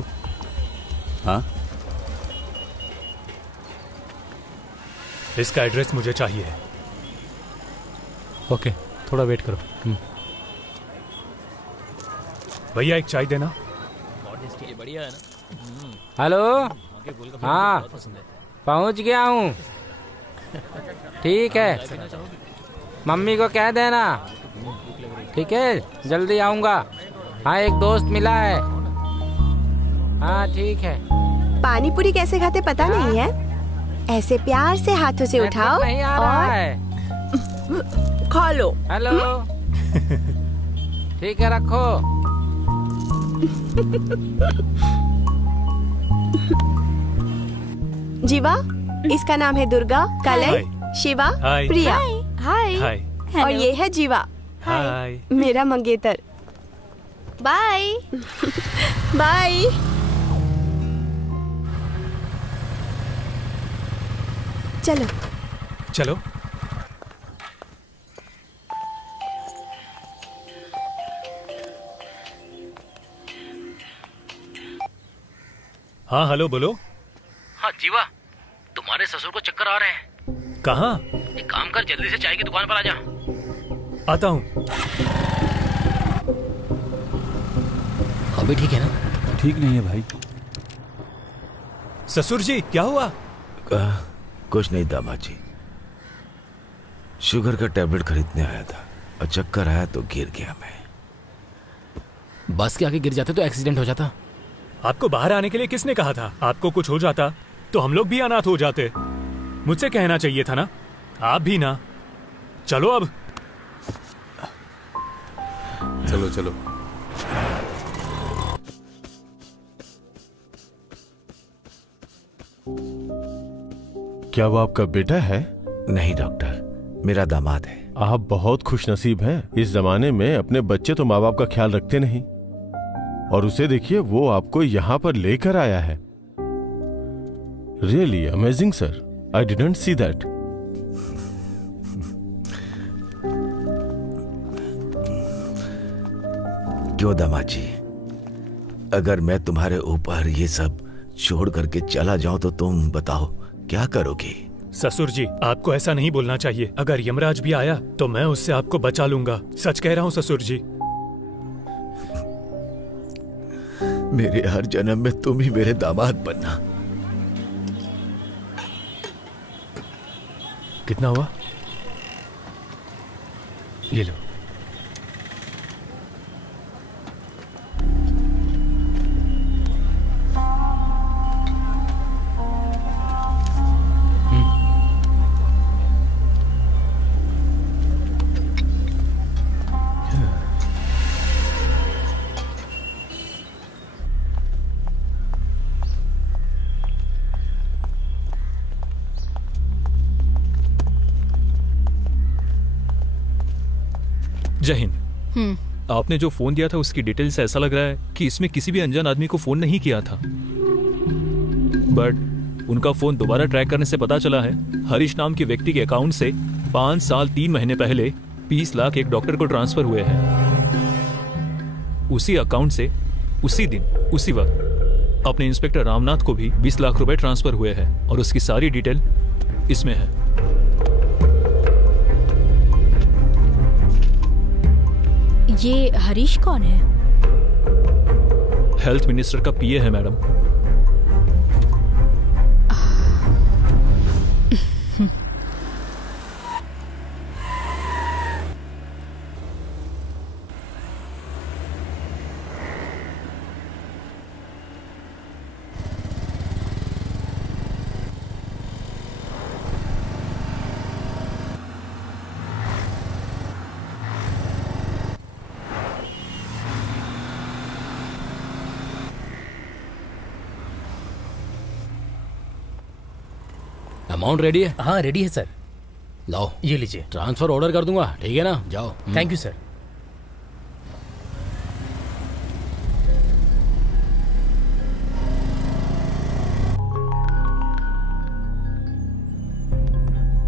हाँ, इसका एड्रेस मुझे चाहिए। ओके, थोड़ा वेट करो। भैया एक चाय देना। बढ़िया है ना। हेलो। हाँ, पहुंच गया हूँ। ठीक है, मम्मी को कह देना। ठीक है, जल्दी आऊँगा। हाँ, एक दोस्त मिला है। हाँ ठीक है। पानी पूरी कैसे खाते पता नहीं है? ऐसे प्यार से हाथों से उठाओ नहीं आ रहा और है। खा लो। हेलो। ठीक है, रखो। जीवा, इसका नाम है दुर्गा, कलय, शिवा, हाय। प्रिया। हाय। हाय। और ये है जीवा, हाय। मेरा मंगेतर। बाय। बाय। चलो चलो। हाँ हेलो बोलो। हाँ जीवा, तुम्हारे ससुर को चक्कर आ रहे हैं। कहाँ? एक काम कर, जल्दी से चाय की दुकान पर आ जा। आता हूँ। अभी ठीक है ना? ठीक नहीं है भाई। ससुर जी क्या हुआ? कुछ नहीं दामाद जी, शुगर का टैबलेट खरीदने आया था और चक्कर आया तो गिर गया मैं। बस के आगे गिर जाते तो एक्सीडेंट हो जाता। आपको बाहर आने के लिए किसने कहा था? आपको कुछ हो जाता तो हम लोग भी अनाथ हो जाते। मुझसे कहना चाहिए था ना। आप भी ना। चलो अब। चलो चलो। क्या वो आपका बेटा है? नहीं डॉक्टर, मेरा दामाद है। आप बहुत खुशनसीब हैं। इस जमाने में अपने बच्चे तो माँ बाप का ख्याल रखते नहीं, और उसे देखिए वो आपको यहाँ पर लेकर आया है। Really amazing sir, I didn't see that. क्यों दामाद जी, अगर मैं तुम्हारे ऊपर ये सब छोड़ करके चला जाऊं तो तुम बताओ क्या करोगे? ससुर जी आपको ऐसा नहीं बोलना चाहिए। अगर यमराज भी आया तो मैं उससे आपको बचा लूंगा। सच कह रहा हूँ ससुर जी। मेरे हर जन्म में तुम ही मेरे दामाद बनना। कितना हुआ? ये लो। जय हिंद। आपने जो फोन दिया था उसकी डिटेल से ऐसा लग रहा है कि इसमें किसी भी अनजान आदमी को फोन नहीं किया था, बट उनका फोन दोबारा ट्रैक करने से पता चला है हरीश नाम के व्यक्ति के अकाउंट से 5 साल 3 महीने पहले 20 लाख एक डॉक्टर को ट्रांसफर हुए हैं। उसी अकाउंट से उसी दिन उसी वक्त अपने इंस्पेक्टर रामनाथ को भी 20 लाख रुपए ट्रांसफर हुए हैं, और उसकी सारी डिटेल इसमें है। ये हरीश कौन है? हेल्थ मिनिस्टर का पीए है मैडम। अमाउंट रेडी है? हाँ रेडी है सर। लाओ ये लीजिए। ट्रांसफर ऑर्डर कर दूंगा, ठीक है ना? जाओ। Thank you sir.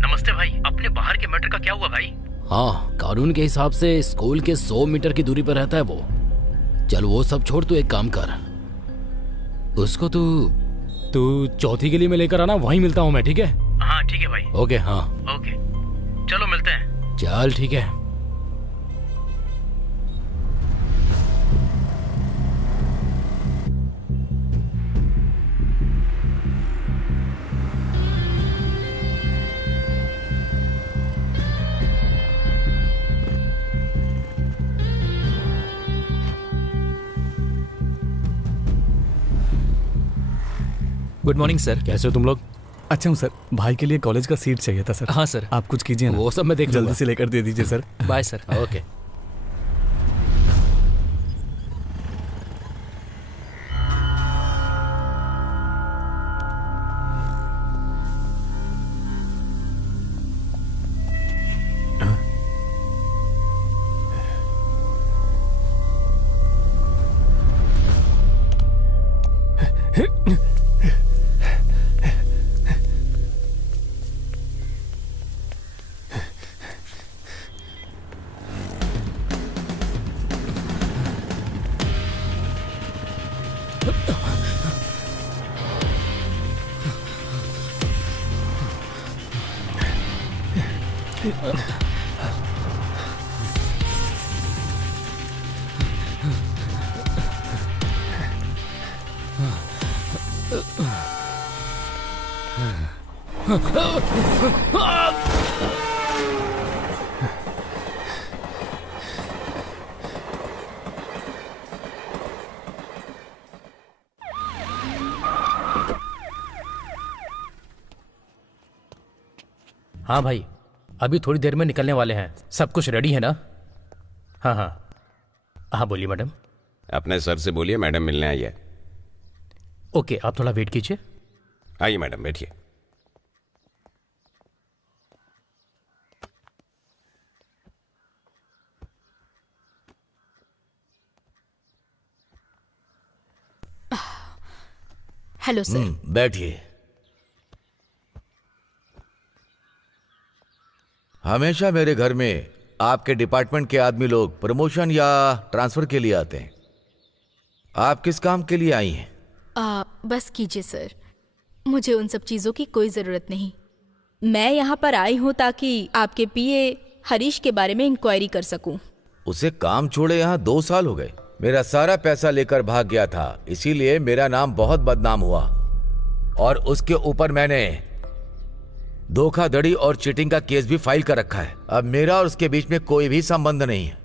नमस्ते भाई, अपने बाहर के मैटर का क्या हुआ भाई? हाँ, कानून के हिसाब से स्कूल के 100 मीटर की दूरी पर रहता है वो। चल वो सब छोड़, तू एक काम कर, उसको तू चौथी गली में लेकर आना, वहीं मिलता हूँ मैं, ठीक है? हाँ ठीक है भाई। ओके हाँ ओके, चलो मिलते हैं। चल ठीक है। Good morning sir. कैसे हो तुम लोग? अच्छा हूँ सर। भाई के लिए कॉलेज का सीट चाहिए था सर। हाँ सर। आप कुछ कीजिए ना। वो सब मैं देख जल्दी लूंगा। से लेकर दे दीजिए सर। Bye sir. ओके। हाँ भाई, अभी थोड़ी देर में निकलने वाले हैं। सब कुछ रेडी है ना? हाँ हाँ हाँ, बोलिए मैडम। अपने सर से बोलिए मैडम मिलने आई है। ओके, आप थोड़ा वेट कीजिए। आइए मैडम, बैठिए। Hello sir. बैठिए। हमेशा मेरे घर में आपके डिपार्टमेंट के आदमी लोग प्रमोशन या ट्रांसफर के लिए आते हैं। आप किस काम के लिए आई हैं? बस कीजिए सर, मुझे उन सब चीज़ों की कोई ज़रूरत नहीं। मैं यहाँ पर आई हूँ ताकि आपके पीए हरीश के बारे में इंक्वायरी कर सकूँ। उसे काम छोड़े यहाँ 2 साल हो गए। मेरा सारा पैसा लेकर भाग गया था, इसीलिए मेरा नाम बहुत बदनाम हुआ। और उसके ऊपर मैंने धोखाधड़ी और चीटिंग का केस भी फाइल कर रखा है। अब मेरा और उसके बीच में कोई भी संबंध नहीं है।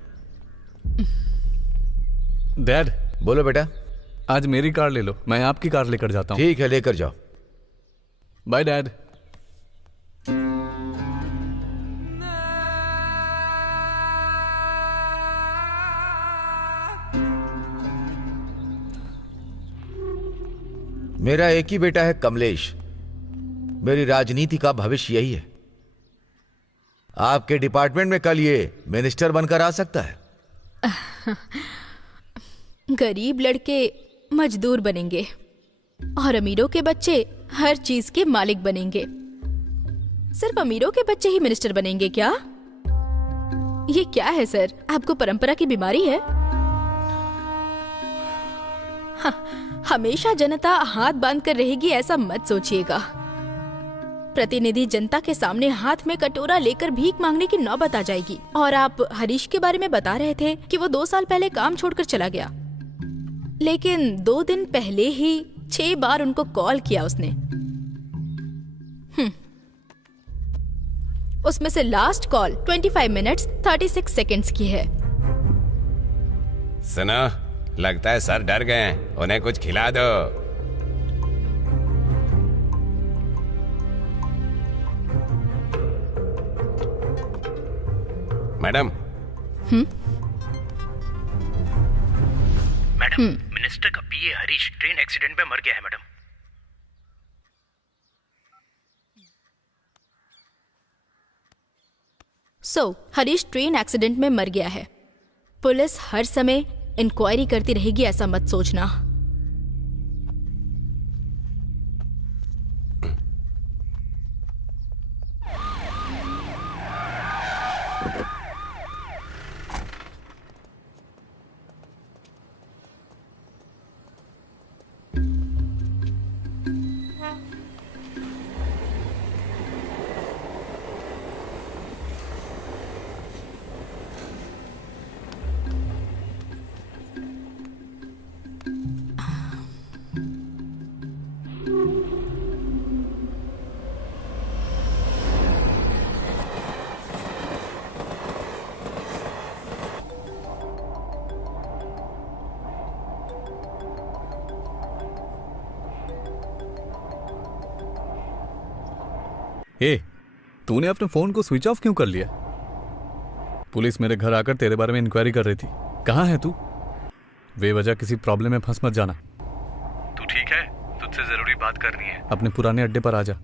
डैड। बोलो बेटा। आज मेरी कार ले लो, मैं आपकी कार लेकर जाता हूँ। ठीक है, लेकर जाओ। Bye dad. मेरा एक ही बेटा है कमलेश। मेरी राजनीति का भविष्य यही है। आपके डिपार्टमेंट में कल ये मिनिस्टर बनकर आ सकता है। गरीब लड़के मजदूर बनेंगे और अमीरों के बच्चे हर चीज के मालिक बनेंगे। सिर्फ अमीरों के बच्चे ही मिनिस्टर बनेंगे क्या? ये क्या है सर, आपको परंपरा की बीमारी है? हमेशा जनता हाथ बांध कर रहेगी ऐसा मत सोचिएगा। प्रतिनिधि जनता के सामने हाथ में कटोरा लेकर भीख मांगने की नौबत आ जाएगी। और आप हरीश के बारे में बता रहे थे कि वो 2 साल पहले काम छोड़कर चला गया, लेकिन 2 दिन पहले ही 6 बार उनको कॉल किया उसने। उसमें से लास्ट कॉल 25 मिनट्स 36 सेकंड्स की है। सुनो, लगता है सर डर गए हैं, उन्हें कुछ खिला दो। मैडम। मैडम, मिनिस्टर का पीए हरीश ट्रेन एक्सीडेंट में मर गया है मैडम। हरीश ट्रेन एक्सीडेंट में मर गया है। पुलिस हर समय इंक्वायरी करती रहेगी ऐसा मत सोचना। तूने अपने फोन को स्विच ऑफ क्यों कर लिया? पुलिस मेरे घर आकर तेरे बारे में इंक्वायरी कर रही थी। कहाँ है तू? बेवजह किसी प्रॉब्लम में फंस मत जाना। तू ठीक है? तुझसे जरूरी बात करनी है। अपने पुराने अड्डे पर आ जा।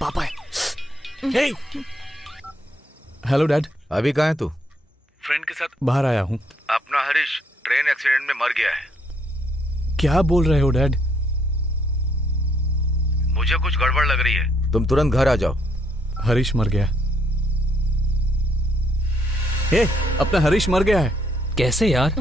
पापा है। Hello dad. अभी कहाँ है तू? फ्रेंड के साथ बाहर आया हूँ। अपना हरीश ट्रेन एक्सीडेंट में मर गया है। क्या बोल रहे हो डैड? मुझे कुछ गड़बड़ लग रही है, तुम तुरंत घर आ जाओ। हरीश मर गया। ए, अपना हरीश मर गया है। कैसे यार?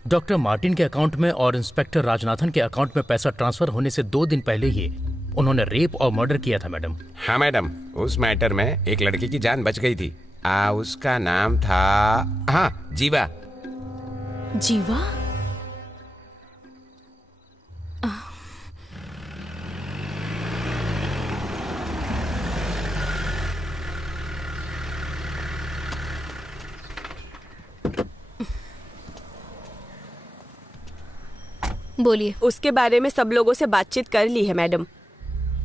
डॉक्टर मार्टिन के अकाउंट में और इंस्पेक्टर राजनाथन के अकाउंट में पैसा ट्रांसफर होने से 2 दिन पहले ही उन्होंने रेप और मर्डर किया था मैडम। हाँ मैडम, उस मैटर में एक लड़की की जान बच गई थी। उसका नाम था, हाँ, जीवा। जीवा? बोलिए। उसके बारे में सब लोगों से बातचीत कर ली है मैडम।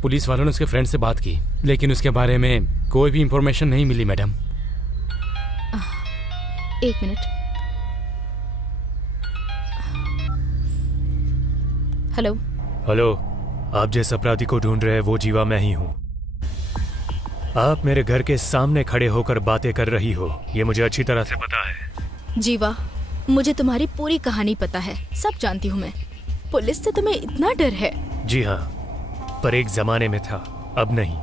पुलिस वालों ने उसके फ्रेंड से बात की, लेकिन उसके बारे में कोई भी इंफॉर्मेशन नहीं मिली मैडम। 1 मिनट। हेलो। हेलो, आप जिस अपराधी को ढूंढ रहे हैं वो जीवा मैं ही हूँ। आप मेरे घर के सामने खड़े होकर बातें कर रही हो, ये मुझे अच्छी तरह से पता है। जीवा, मुझे तुम्हारी पूरी कहानी पता है, सब जानती हूँ मैं। पुलिस से तुम्हें इतना डर है? जी हाँ, पर एक जमाने में था, अब नहीं।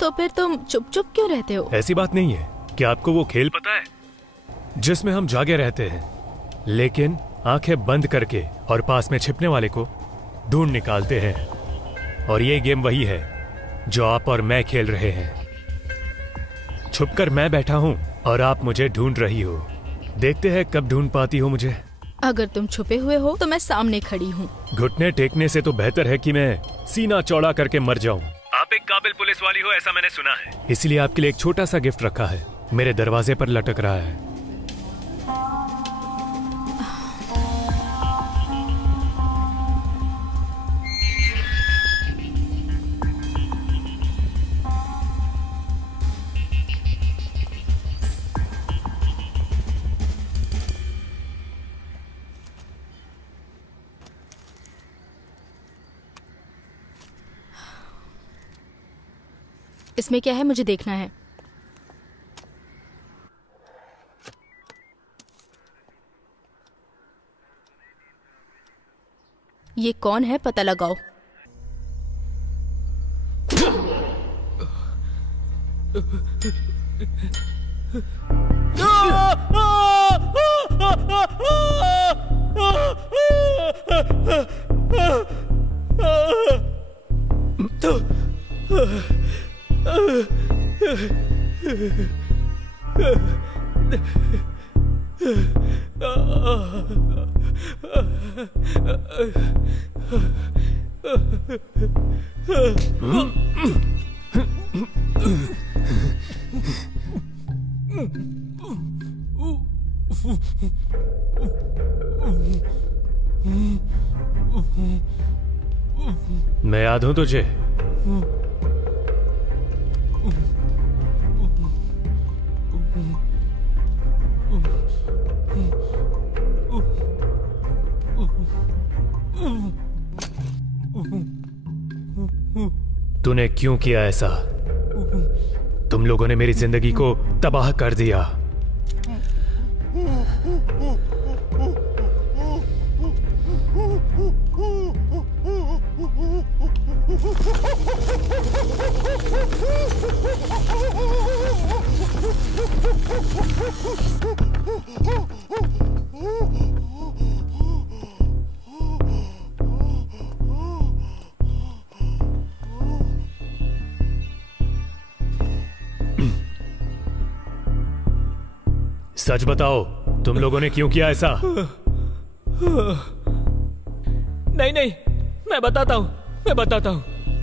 तो फिर तुम चुप चुप क्यों रहते हो? ऐसी बात नहीं है। क्या आपको वो खेल पता है जिसमें हम जागे रहते हैं, लेकिन आंखें बंद करके और पास में छिपने वाले को ढूंढ निकालते हैं? और ये गेम वही है जो आप और मैं खेल रहे हैं। छुपकर मैं बैठा हूँ और आप मुझे ढूंढ रही हो। देखते हैं कब ढूंढ पाती हो मुझे। अगर तुम छुपे हुए हो तो मैं सामने खड़ी हूँ। घुटने टेकने से तो बेहतर है कि मैं सीना चौड़ा करके मर जाऊं। आप एक काबिल पुलिस वाली हो, ऐसा मैंने सुना है। इसलिए आपके लिए एक छोटा सा गिफ्ट रखा है, मेरे दरवाजे पर लटक रहा है। इसमें क्या है, मुझे देखना है। ये कौन है, पता लगाओ। मैं याद हूं तुझे? तूने क्यों किया ऐसा? तुम लोगों ने मेरी जिंदगी को तबाह कर दिया। सच बताओ, तुम लोगों ने क्यों किया ऐसा? नहीं नहीं, मैं बताता हूँ,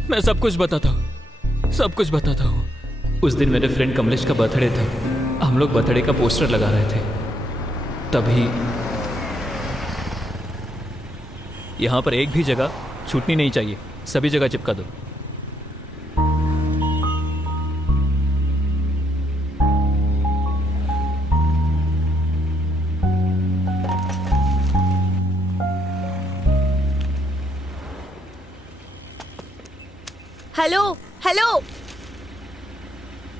मैं सब कुछ बताता हूँ, सब कुछ बताता हूँ। उस दिन मेरे फ्रेंड कमलेश का बर्थडे था। हम लोग बर्थडे का पोस्टर लगा रहे थे, तभी यहाँ पर एक भी जगह छूटनी नहीं चाहिए, सभी जगह चिपका दो। हेलो हेलो,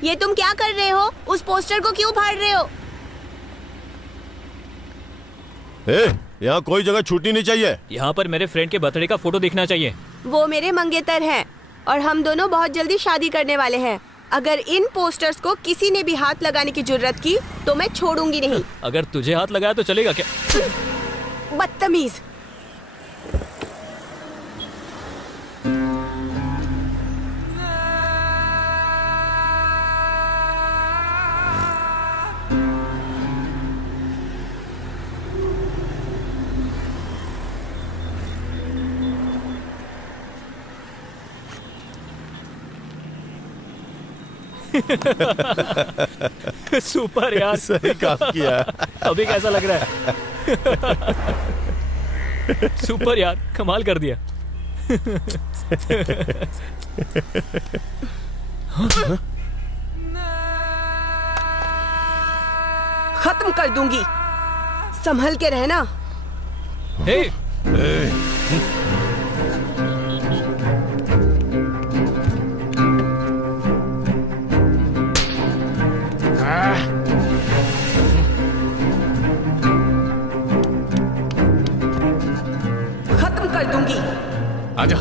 ये तुम क्या कर रहे हो? उस पोस्टर को क्यों फाड़ रहे हो? यहाँ कोई जगह छूटनी नहीं चाहिए। यहाँ पर मेरे फ्रेंड के बर्थडे का फोटो देखना चाहिए। वो मेरे मंगेतर हैं और हम दोनों बहुत जल्दी शादी करने वाले हैं। अगर इन पोस्टर्स को किसी ने भी हाथ लगाने की जुर्रत की तो मैं छोड़ूंगी नहीं। अगर तुझे हाथ लगाया तो चलेगा क्या? बदतमीज। सुपर यार, सही काम किया। अभी कैसा लग रहा है? सुपर यार, कमाल कर दिया। खत्म कर दूंगी, संभल के रहना। हे खत्म कर दूंगी। आजा।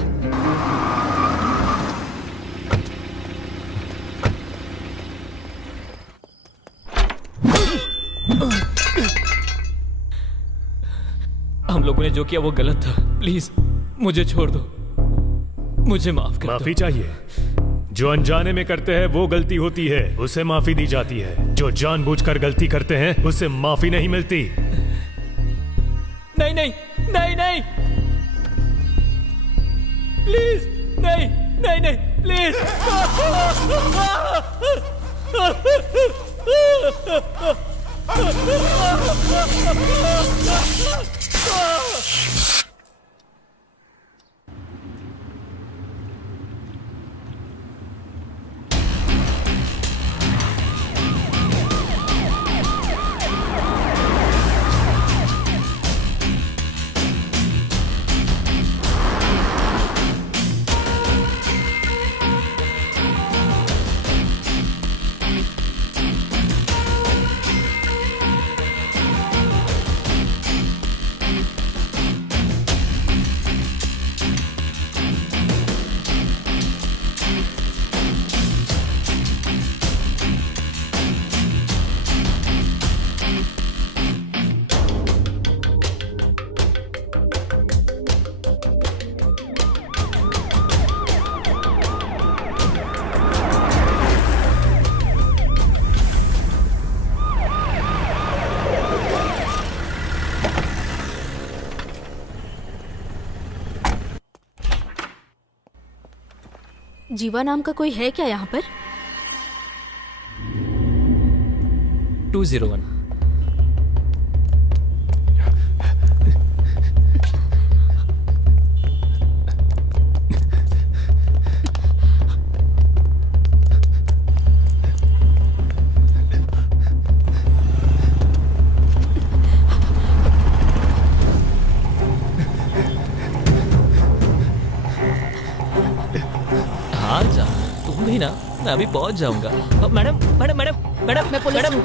हम लोगों ने जो किया वो गलत था। प्लीज मुझे छोड़ दो, मुझे माफ कर दो। माफी चाहिए? जो अनजाने में करते हैं वो गलती होती है, उसे माफी दी जाती है। जो जानबूझकर गलती करते हैं उसे माफी नहीं मिलती। नहीं नहीं नहीं नहीं, प्लीज नहीं नहीं नहीं, प्लीज। जीवा नाम का कोई है क्या यहाँ पर? 201। हाँ जा, तुम भी ना, मैं अभी पहुंच जाऊंगा। मैडम मैडम मैडम मैडम, मैं पुलिस मैडम।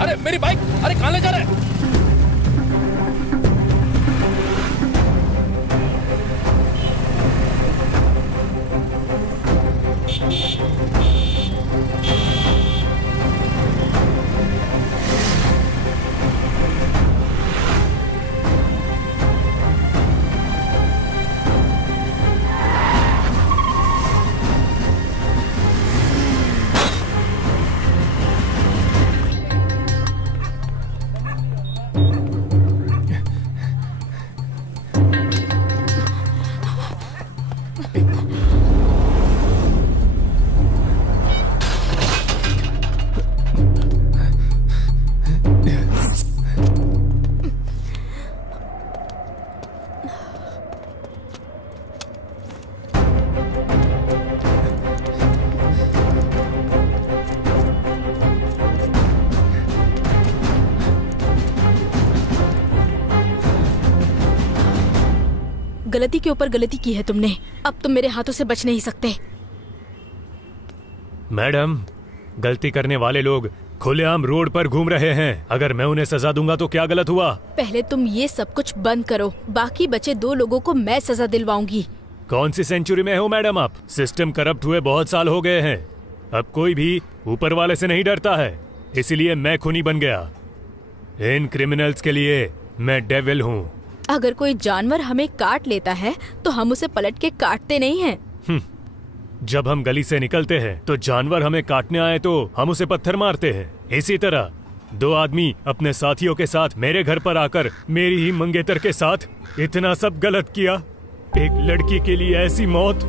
अरे मेरी बाइक, अरे कहाँ ले जा रहे हैं? गलती के ऊपर गलती की है तुमने। अब तुम मेरे हाथों से बच नहीं सकते। मैडम, गलती करने वाले लोग खुलेआम रोड पर घूम रहे हैं। अगर मैं उन्हें सजा दूंगा तो क्या गलत हुआ? पहले तुम ये सब कुछ बंद करो, बाकी बचे 2 लोगों को मैं सजा दिलवाऊंगी। कौन सी सेंचुरी में हो मैडम आप? सिस्टम करप्ट हुए बहुत साल हो गए हैं। अब कोई भी ऊपर वाले से नहीं डरता है, इसीलिए मैं खूनी बन गया। इन क्रिमिनल्स के लिए मैं डेविल हूँ। अगर कोई जानवर हमें काट लेता है तो हम उसे पलट के काटते नहीं हैं। जब हम गली से निकलते हैं तो जानवर हमें काटने आए तो हम उसे पत्थर मारते हैं। इसी तरह 2 आदमी अपने साथियों के साथ मेरे घर पर आकर मेरी ही मंगेतर के साथ इतना सब गलत किया। एक लड़की के लिए ऐसी मौत।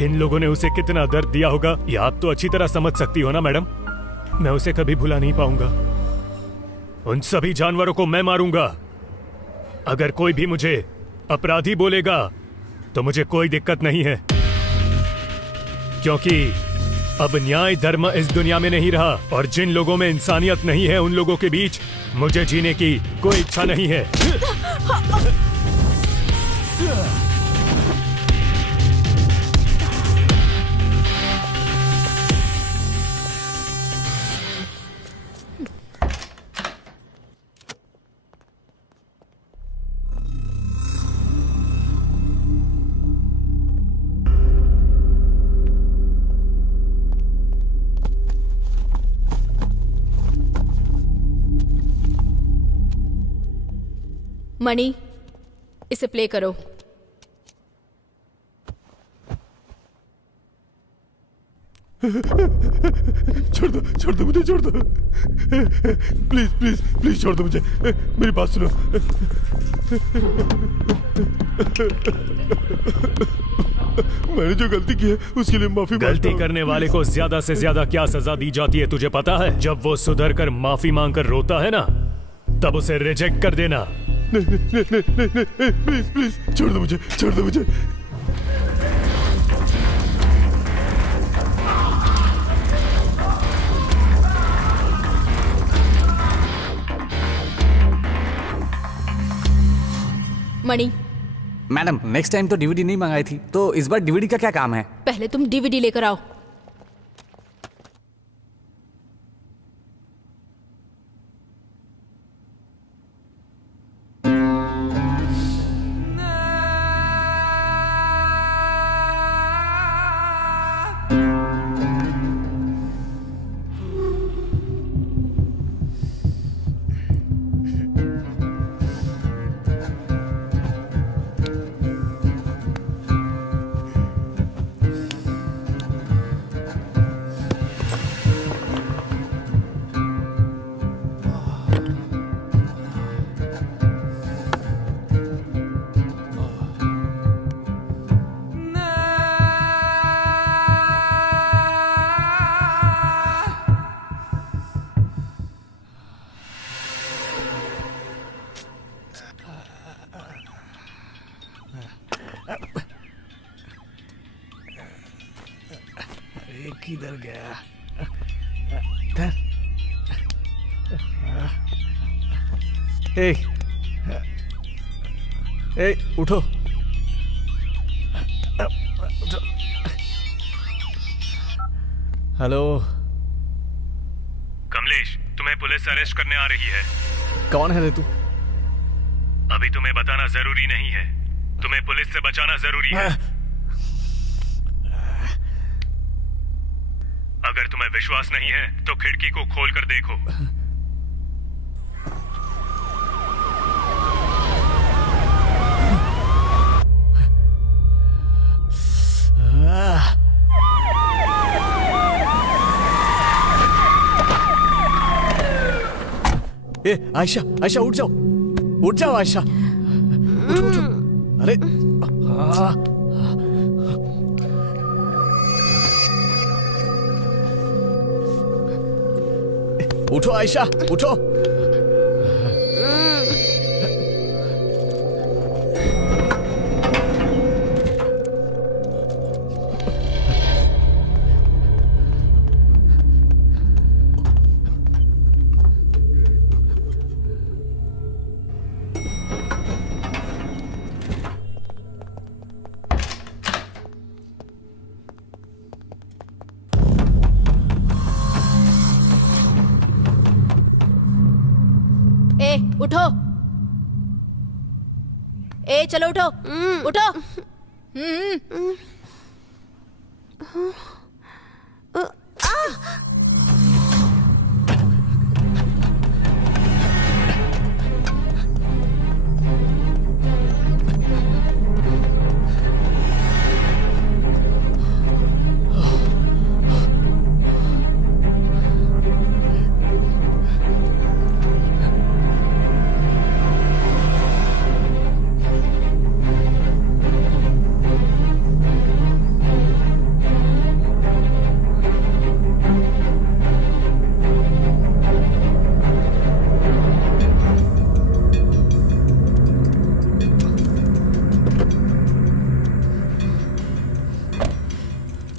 इन लोगों ने उसे कितना दर्द दिया होगा ये आप तो अच्छी तरह समझ सकती हो ना मैडम। मैं उसे कभी भुला नहीं पाऊंगा। उन सभी जानवरों को मैं मारूंगा। अगर कोई भी मुझे अपराधी बोलेगा तो मुझे कोई दिक्कत नहीं है, क्योंकि अब न्याय धर्म इस दुनिया में नहीं रहा और जिन लोगों में इंसानियत नहीं है उन लोगों के बीच मुझे जीने की कोई इच्छा नहीं है। मणि, इसे प्ले करो। छोड़ दो मुझे, छोड़ दो प्लीज प्लीज प्लीज, छोड़ दो मुझे। मेरी बात सुनो। मैंने जो गलती की है उसके लिए माफी। गलती करने वाले को ज्यादा से ज्यादा क्या सजा दी जाती है तुझे पता है? जब वो सुधर कर माफी मांग कर रोता है ना, तब उसे रिजेक्ट कर देना। नहीं, प्लीज प्लीज छोड़ दो मुझे, छोड़ दो मुझे। मणि, मैडम नेक्स्ट टाइम तो डीवीडी नहीं मंगाई थी, तो इस बार डीवीडी का क्या काम है? पहले तुम डीवीडी लेकर आओ। किधर गया? ए, उठो। हेलो कमलेश, तुम्हें पुलिस अरेस्ट करने आ रही है। कौन है रे तू? अभी तुम्हें बताना जरूरी नहीं है, तुम्हें पुलिस से बचाना जरूरी है। अगर तुम्हें विश्वास नहीं है तो खिड़की को खोल कर देखो। ए आयशा, आयशा उठ जाओ, उठ जाओ आयशा, उठो उठो। अरे उठो आयशा, उठो। उठो। ए चलो उठो, उठो।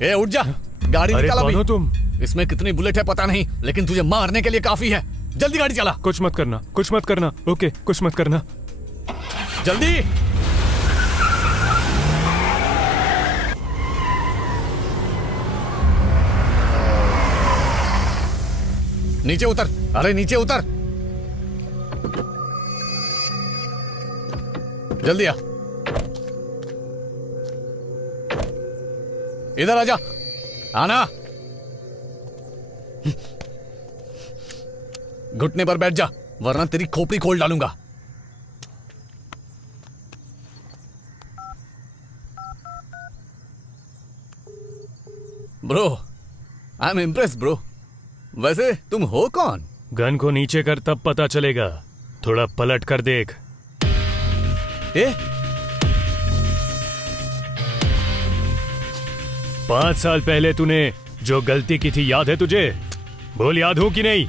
ए उठ जा, गाड़ी अरे निकाल कौन अभी। हो तुम? इसमें कितनी बुलेट है पता नहीं, लेकिन तुझे मारने के लिए काफी है। जल्दी गाड़ी चला। कुछ मत करना, कुछ मत करना। ओके, कुछ मत करना। जल्दी। नीचे उतर, अरे नीचे उतर, जल्दी आ। इधर आजा, आना। घुटने पर बैठ जा, वरना तेरी खोपड़ी खोल डालूंगा। Bro, I am impress bro. वैसे तुम हो कौन? गन को नीचे कर, तब पता चलेगा। थोड़ा पलट कर देख। ए? 5 साल पहले तूने जो गलती की थी याद है तुझे? बोल, याद हो कि नहीं?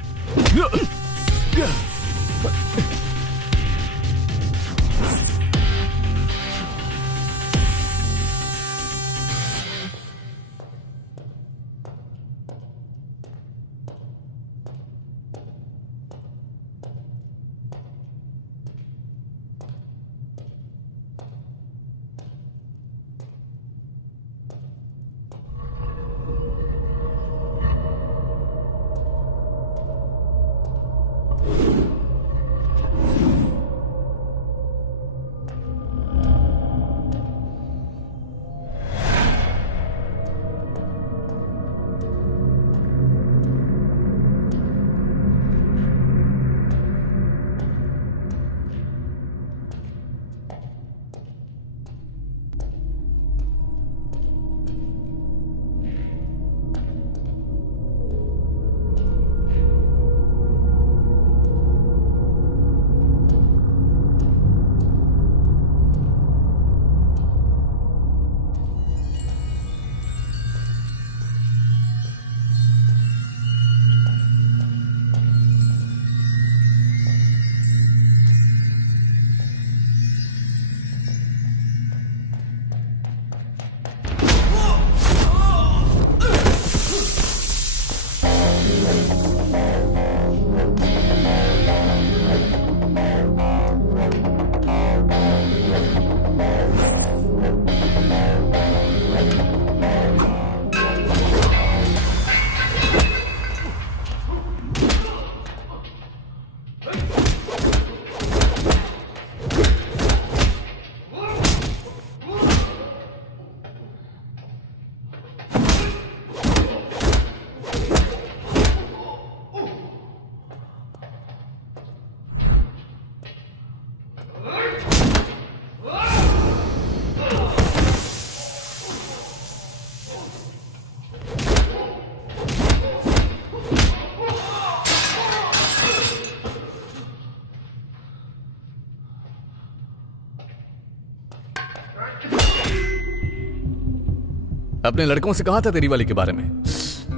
अपने लड़कों से कहा था तेरी वाली के बारे में,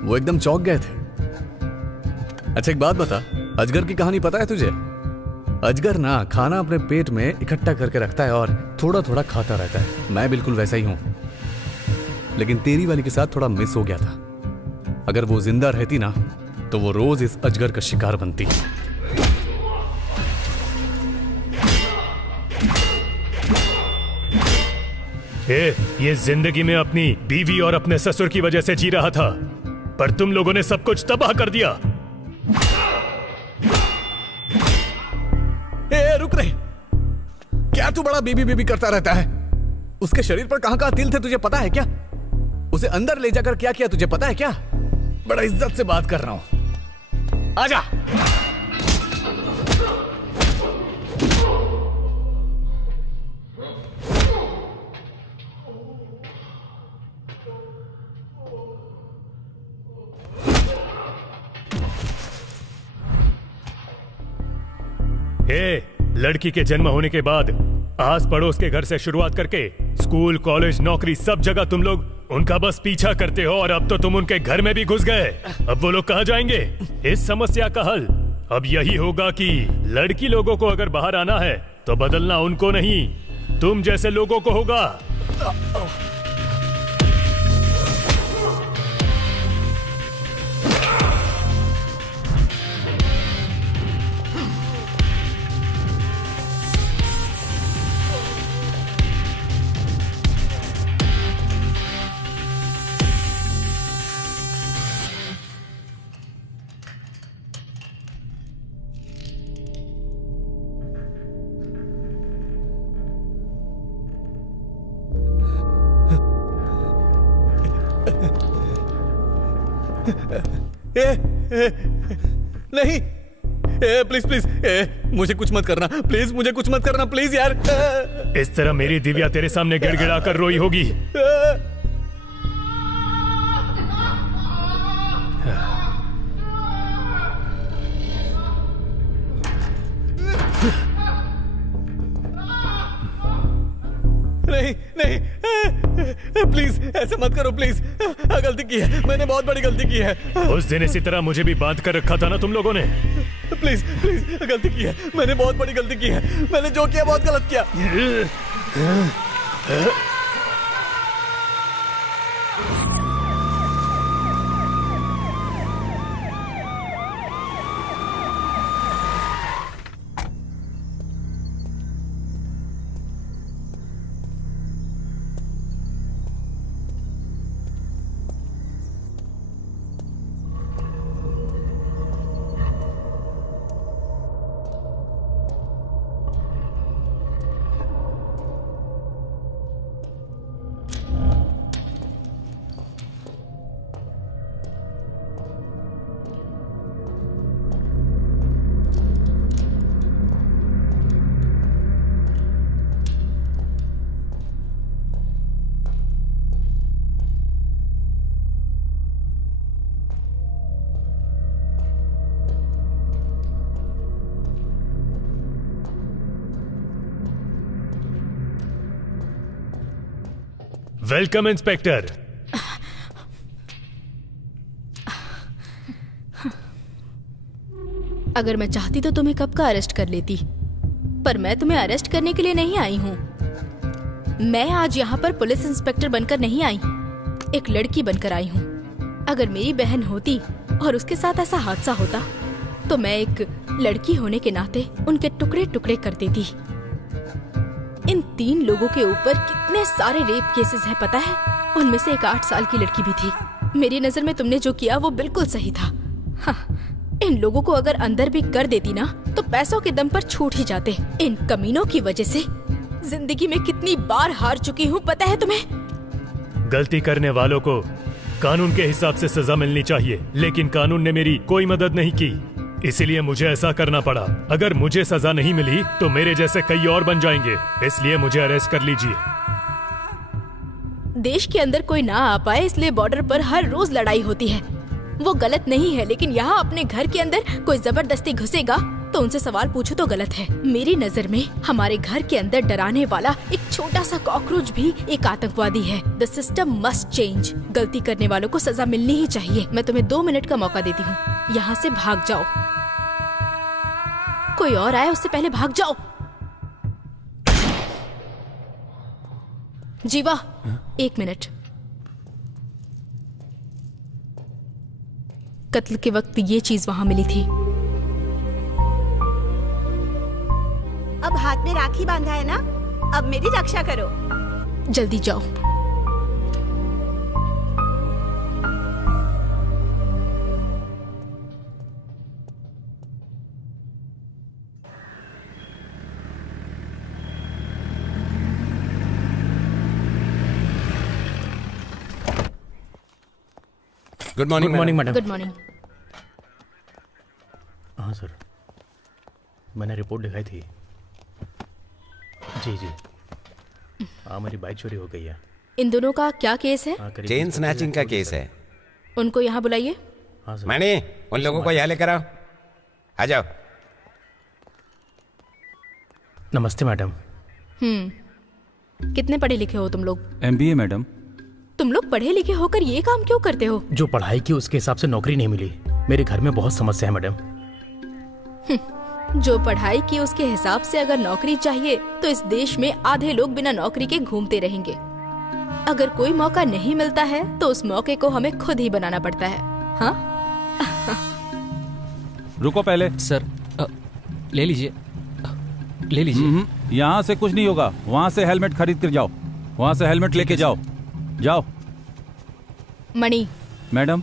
वो एकदम चौंक गए थे। अच्छा एक बात बता, अजगर की कहानी पता है तुझे? अजगर ना खाना अपने पेट में इकट्ठा करके रखता है और थोड़ा थोड़ा खाता रहता है। मैं बिल्कुल वैसा ही हूं, लेकिन तेरी वाली के साथ थोड़ा मिस हो गया था। अगर वो जिंदा रहती ना तो वो रोज इस अजगर का शिकार बनती। ये जिंदगी में अपनी बीवी और अपने ससुर की वजह से जी रहा था, पर तुम लोगों ने सब कुछ तबाह कर दिया। ए रुक रे, क्या तू बड़ा बीबी बीबी करता रहता है? उसके शरीर पर कहां तिल थे तुझे पता है क्या? उसे अंदर ले जाकर क्या किया तुझे पता है क्या? बड़ा इज्जत से बात कर रहा हूं, आजा। लड़की के जन्म होने के बाद आस पड़ोस के घर से शुरुआत करके स्कूल, कॉलेज, नौकरी, सब जगह तुम लोग उनका बस पीछा करते हो और अब तो तुम उनके घर में भी घुस गए। अब वो लोग कहाँ जाएंगे? इस समस्या का हल अब यही होगा कि लड़की लोगों को अगर बाहर आना है तो बदलना उनको नहीं, तुम जैसे लोगों को होगा। नहीं, प्लीज प्लीज, मुझे कुछ मत करना प्लीज, मुझे कुछ मत करना प्लीज यार। इस तरह मेरी दिव्या तेरे सामने गिड़गिड़ा कर रोई होगी। नहीं नहीं, प्लीज ऐसे मत करो प्लीज, गलती की है मैंने, बहुत बड़ी गलती की है। उस दिन इसी तरह मुझे भी बांध कर रखा था ना तुम लोगों ने। प्लीज प्लीज, गलती की है मैंने, बहुत बड़ी गलती की है मैंने, जो किया बहुत गलत किया। Welcome inspector. अगर मैं चाहती तो तुम्हें कब का अरेस्ट कर लेती, पर मैं तुम्हें अरेस्ट करने के लिए नहीं आई हूँ। मैं आज यहाँ पर पुलिस इंस्पेक्टर बनकर नहीं आई, एक लड़की बनकर आई हूँ। अगर मेरी बहन होती और उसके साथ ऐसा हादसा होता तो मैं एक लड़की होने के नाते उनके टुकड़े टुकड़े कर देती। इन 3 लोगों के ऊपर कितने सारे रेप केसेस हैं पता है? उनमें से एक 8 साल की लड़की भी थी। मेरी नजर में तुमने जो किया वो बिल्कुल सही था। हाँ, इन लोगों को अगर अंदर भी कर देती ना तो पैसों के दम पर छूट ही जाते। इन कमीनों की वजह से जिंदगी में कितनी बार हार चुकी हूँ पता है तुम्हें? गलती करने वालों को कानून के हिसाब से सजा मिलनी चाहिए, लेकिन कानून ने मेरी कोई मदद नहीं की, इसीलिए मुझे ऐसा करना पड़ा। अगर मुझे सजा नहीं मिली तो मेरे जैसे कई और बन जाएंगे, इसलिए मुझे अरेस्ट कर लीजिए। देश के अंदर कोई ना आ पाए इसलिए बॉर्डर पर हर रोज लड़ाई होती है, वो गलत नहीं है। लेकिन यहाँ अपने घर के अंदर कोई जबरदस्ती घुसेगा तो उनसे सवाल पूछो तो गलत है। मेरी नजर में हमारे घर के अंदर डराने वाला एक छोटा सा कॉकरोच भी एक आतंकवादी है। The system must change. गलती करने वालों को सजा मिलनी ही चाहिए। मैं तुम्हें 2 मिनट का मौका देती हूँ, यहाँ से भाग जाओ। कोई और आए उससे पहले भाग जाओ। जीवा, 1 मिनट। कत्ल के वक्त ये चीज वहां मिली थी। अब हाथ में राखी बांधा है ना, अब मेरी रक्षा करो। जल्दी जाओ। Good morning good morning madam. Good morning. हाँ सर, मैंने रिपोर्ट दिखाई थी। जी जी, हाँ मेरी बाइक चोरी हो गई है। इन दोनों का क्या केस है? चेन स्नैचिंग का केस है। उनको यहाँ बुलाइए। हाँ सर। मैंने उन लोगों को यहाँ लेकर आओ। आ जाओ। नमस्ते मैडम। कितने पढ़े लिखे हो तुम लोग? MBA madam. तुम लोग पढ़े लिखे होकर ये काम क्यों करते हो? जो पढ़ाई की उसके हिसाब से नौकरी नहीं मिली। मेरे घर में बहुत समस्या है मैडम। जो पढ़ाई की उसके हिसाब से अगर नौकरी चाहिए तो इस देश में आधे लोग बिना नौकरी के घूमते रहेंगे। अगर कोई मौका नहीं मिलता है तो उस मौके को हमें खुद ही बनाना पड़ता है। हाँ? रुको पहले। सर ले लीजिए, ले लीजिए। यहाँ से कुछ नहीं होगा, वहाँ से हेलमेट खरीद कर जाओ, वहाँ से हेलमेट लेके जाओ। जाओ। मणि मैडम।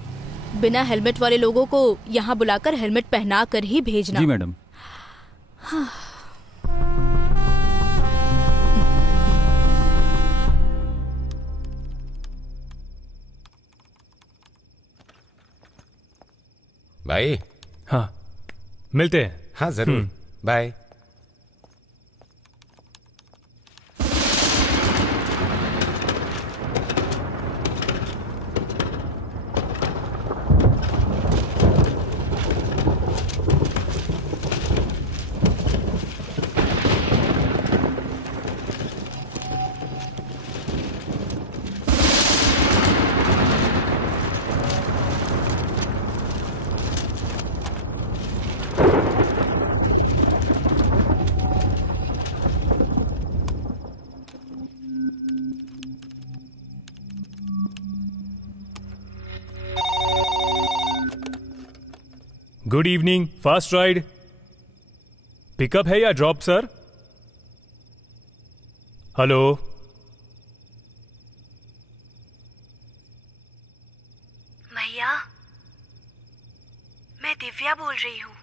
बिना हेलमेट वाले लोगों को यहाँ बुलाकर हेलमेट पहना कर ही भेजना। जी मैडम। हाँ। भाई। हाँ मिलते हैं। हाँ जरूर। Bye. Good evening, fast ride. Pickup है या ड्रॉप सर? हेलो। भैया, मैं दिव्या बोल रही हूँ।